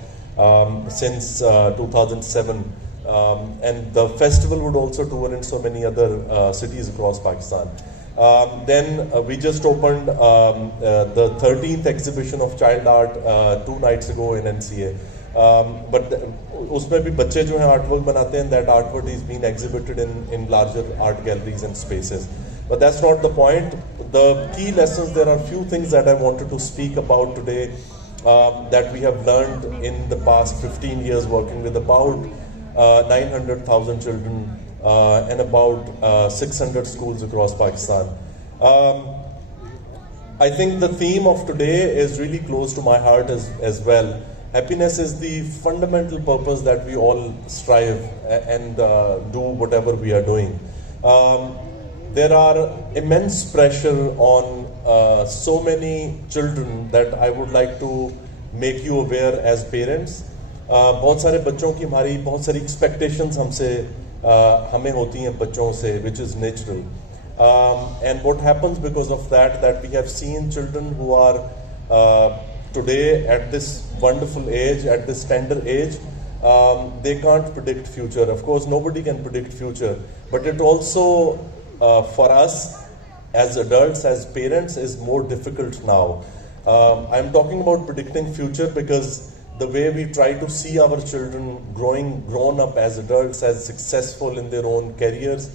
since 2007. And the festival would also tour in so many other cities across Pakistan. Then we just opened the 13th exhibition of child art 2 nights ago in NCA. But उसमें भी बच्चे जो हैं artwork बनाते हैं, that artwork is being exhibited in larger art galleries and spaces. But that's not the point. The key lessons, there are few things that I wanted to speak about today that we have learned in the past 15 years working with about 900,000 children and about 600 schools across Pakistan. I think the theme of today is really close to my heart as well. Happiness is the fundamental purpose that we all strive and do whatever we are doing. There are immense pressure on so many children that I would like to make you aware as parents. बहुत सारे बच्चों की हमारी बहुत सारी expectations हमें होती हैं बच्चों से, which is natural. And what happens because of that we have seen children who are today at this wonderful age, at this tender age, they can't predict future. Of course, nobody can predict future, but it also for us as adults, as parents, is more difficult now. I'm talking about predicting future because the way we try to see our children grown up as adults, as successful in their own careers,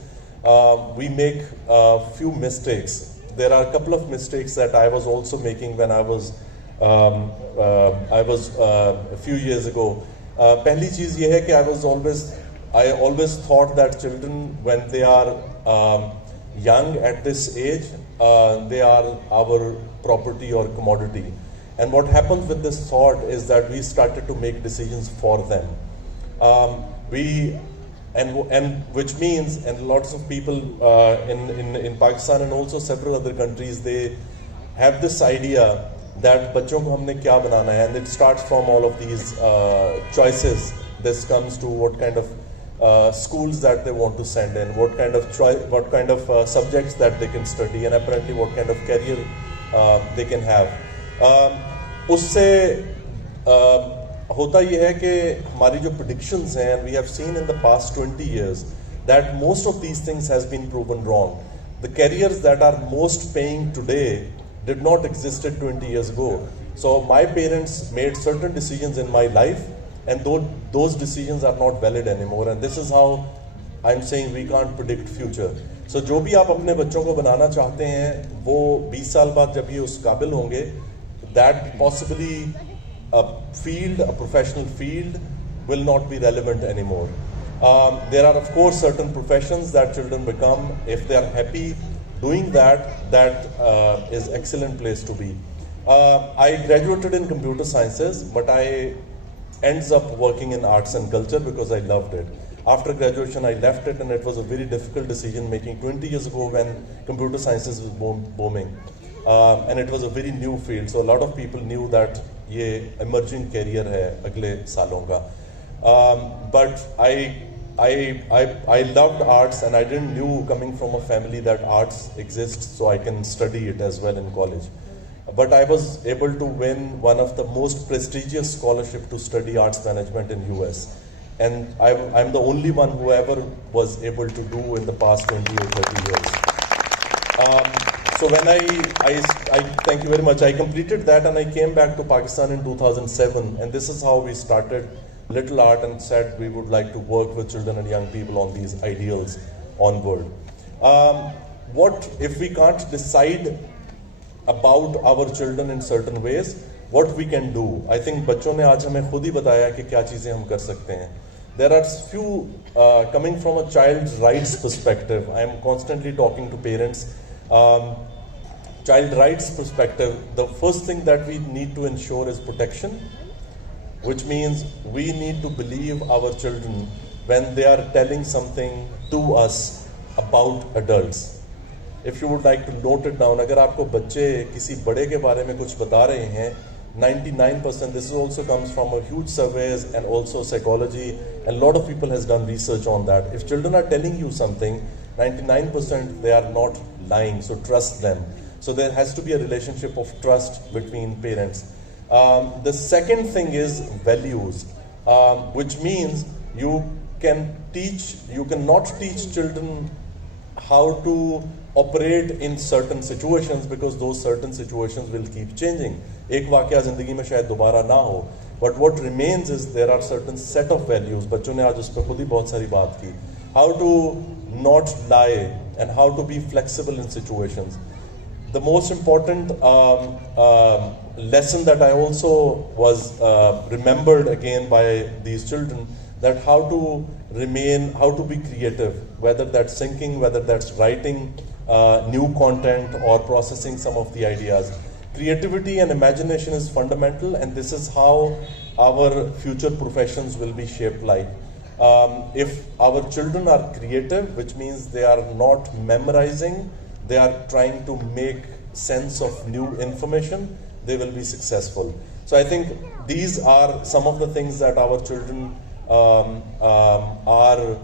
we make a few mistakes. There are a couple of mistakes that I was also making when I was a few years ago. पहली चीज़ ये है कि I always thought that children, when they are young at this age, they are our property or commodity. And what happens with this thought is that we started to make decisions for them. Which means, and lots of people in Pakistan and also several other countries, they have this idea that बच्चों को हमने क्या बनाना है, and it starts from all of these choices. This comes to what kind of schools that they want to send in, what kind of subjects that they can study, and apparently what kind of career they can have. उससे होता ये है कि हमारी जो predictions हैं, and we have seen in the past 20 years that most of these things has been proven wrong. The careers that are most paying today did not existed 20 years ago. So my parents made certain decisions in my life, and those decisions are not valid anymore. And this is how I'm saying we can't predict future. So जो भी आप अपने बच्चों को बनाना चाहते हैं, वो 20 साल बाद जब ये उस काबिल होंगे, that possibly a field, a professional field, will not be relevant anymore. There are of course certain professions that children become. If they are happy doing that, that is excellent place to be. I graduated in computer sciences, but I ends up working in arts and culture because I loved it. After graduation, I left it, and it was a very difficult decision making 20 years ago when computer sciences was booming. And it was a very new field, so a lot of people knew that ये emerging career है अगले सालों का. But I loved arts, and I didn't knew coming from a family that arts exists, so I can study it as well in college. But I was able to win one of the most prestigious scholarship to study arts management in US. And I'm the only one who ever was able to do in the past 20 or 30 years. So when I thank you very much, I completed that and I came back to Pakistan in 2007, and this is how we started Little Art and said we would like to work with children and young people on these ideals onward. What if we can't decide about our children in certain ways, what we can do? I think बच्चों ने आज हमें खुद ही बताया कि क्या चीज़ें हम कर सकते हैं. There are few coming from a child's rights perspective. I am constantly talking to parents. Child rights perspective, the first thing that we need to ensure is protection, which means we need to believe our children when they are telling something to us about adults. If you would like to note it down, अगर आपको बच्चे किसी बड़े के बारे में कुछ बता रहे हैं, 99%, this also comes from a huge surveys and also psychology, and a lot of people has done research on that. If children are telling you something, 99% they are not lying, so trust them. So there has to be a relationship of trust between parents. The second thing is values, which means you cannot teach children how to operate in certain situations because those certain situations will keep changing. एक वाकया जिंदगी में शायद दोबारा ना हो, but what remains is there are certain set of values. बच्चों ने आज उस पर खुद ही बहुत सारी बात की. How to not lie and how to be flexible in situations. The most important lesson that I also was remembered again by these children, that how to be creative, whether that's thinking, whether that's writing new content or processing some of the ideas. Creativity and imagination is fundamental, and this is how our future professions will be shaped like. If our children are creative, which means they are not memorizing, they are trying to make sense of new information, they will be successful. So I think these are some of the things that our children are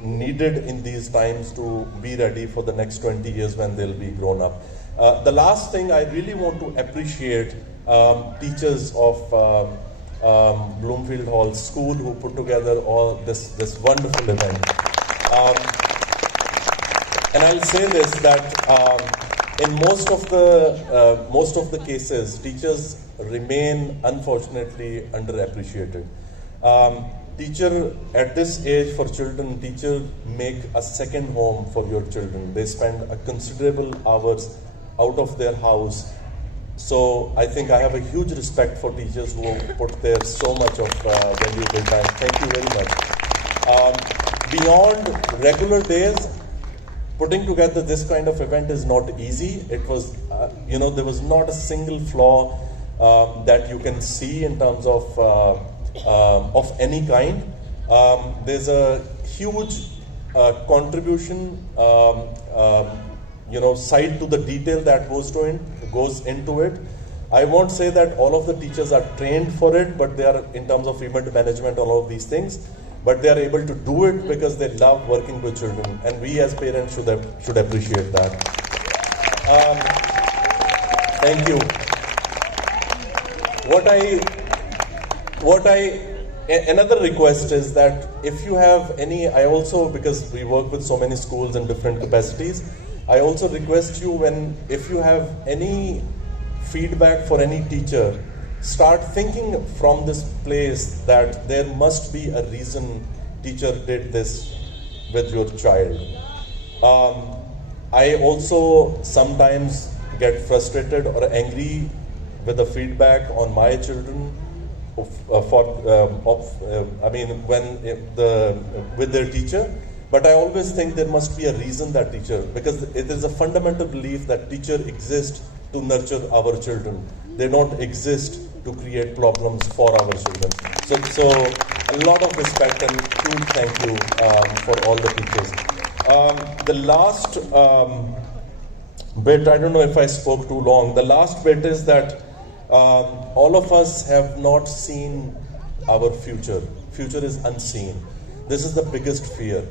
needed in these times to be ready for the next 20 years when they'll be grown up. The last thing I really want to appreciate teachers of Bloomfield Hall School who put together all this wonderful event. And I'll say this, that in most of the cases, teachers remain unfortunately underappreciated. Teacher at this age for children, teacher make a second home for your children. They spend a considerable hours out of their house. So I think I have a huge respect for teachers who put there so much of valuable time. Thank you very much. Beyond regular days, putting together this kind of event is not easy. It was, there was not a single flaw that you can see in terms of any kind. There's a huge contribution, side to the detail that goes into it. I won't say that all of the teachers are trained for it, but they are in terms of event management, all of these things. But they are able to do it because they love working with children, and we as parents should appreciate that. Thank you. Another request is that if you have any, because we work with so many schools in different capacities, I also request you if you have any feedback for any teacher, start thinking from this place that there must be a reason teacher did this with your child. I also sometimes get frustrated or angry with the feedback on my children with their teacher. But I always think there must be a reason that teacher, because it is a fundamental belief that teacher exists to nurture our children. They don't exist to create problems for our children. So a lot of respect and huge thank you for all the teachers. The last bit, I don't know if I spoke too long. The last bit is that all of us have not seen our future. Future is unseen. This is the biggest fear.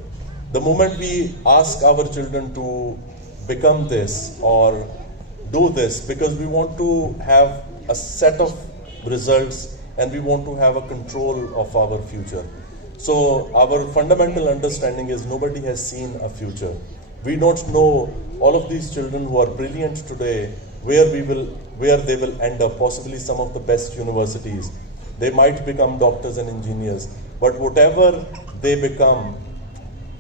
The moment we ask our children to become this or do this, because we want to have a set of results and we want to have a control of our future. So our fundamental understanding is nobody has seen a future. We don't know all of these children who are brilliant today, where they will end up, possibly some of the best universities. They might become doctors and engineers, but whatever they become,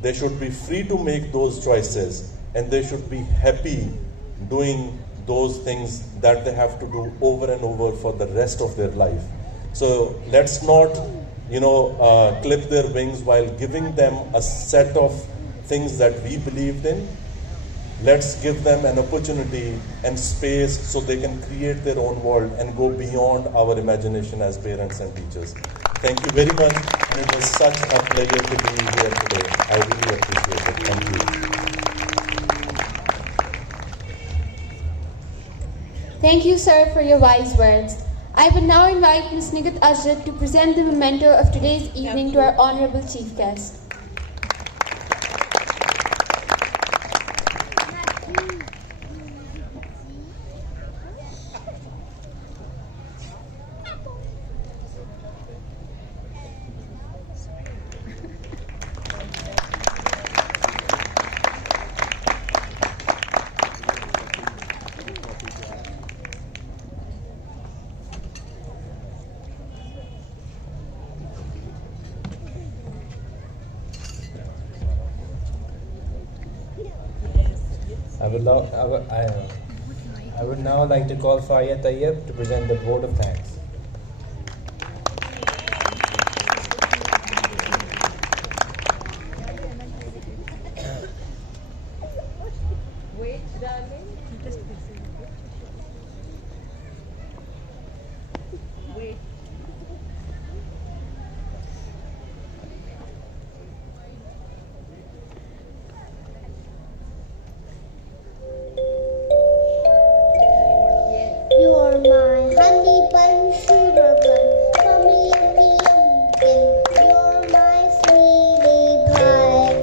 they should be free to make those choices and they should be happy doing those things that they have to do over and over for the rest of their life. So let's not, clip their wings while giving them a set of things that we believed in. Let's give them an opportunity and space so they can create their own world and go beyond our imagination as parents and teachers. Thank you very much. It was such a pleasure to be here today. I really appreciate it. Thank you. Thank you, sir, for your wise words. I would now invite Ms. Nigat Ajrat to present the memento of today's evening to our honorable chief guest. I would now like to call Faria Tayyab to present the vote of thanks. Wait, darling. Wait. You're my honey bun, sugar bun, yummy, yummy, yummy. You're my sweetie pie.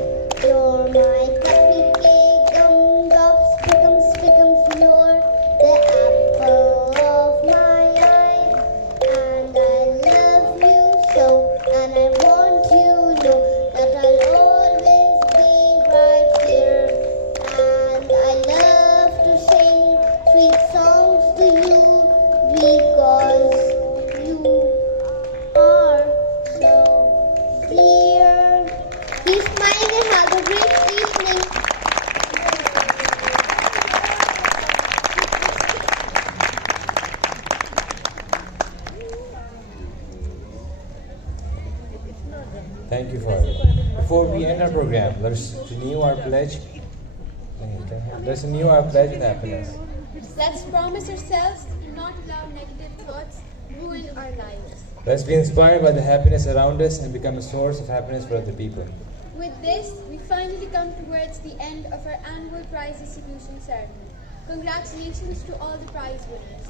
You're my cupcake, gumdrops, pickums, pickums. You're the apple of my eye. And I love you so, and I want you to know that I'll always be right here. And I love to sing sweet songs to you because you are so dear. Keep smiling and have a great evening. Thank you, Faria. Before we end our program, let's renew our pledge. Let's renew our pledge with happiness. Let's promise ourselves to not allow negative thoughts ruin our lives. Let's be inspired by the happiness around us and become a source of happiness for other people. With this, we finally come towards the end of our annual prize distribution ceremony. Congratulations to all the prize winners.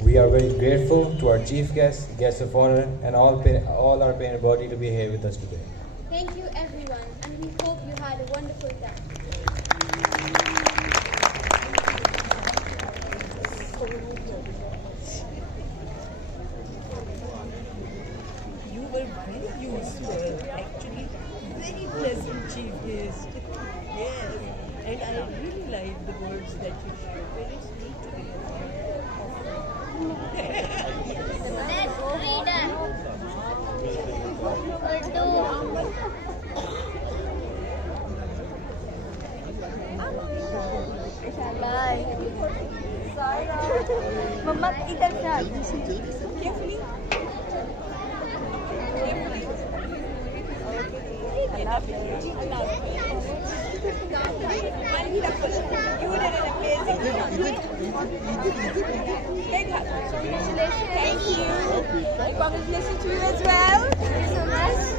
We are very grateful to our chief guests, guests of honor, and all our parent body to be here with us today. Thank you, everyone, and we hope you had a wonderful time. You were very useful, actually, very pleasant chief guest. Yes, and I really like the words that you shared. Very sweet to hear. Bye. Mama, इधर से आ carefully. Congratulations to you as well. Thank you so much.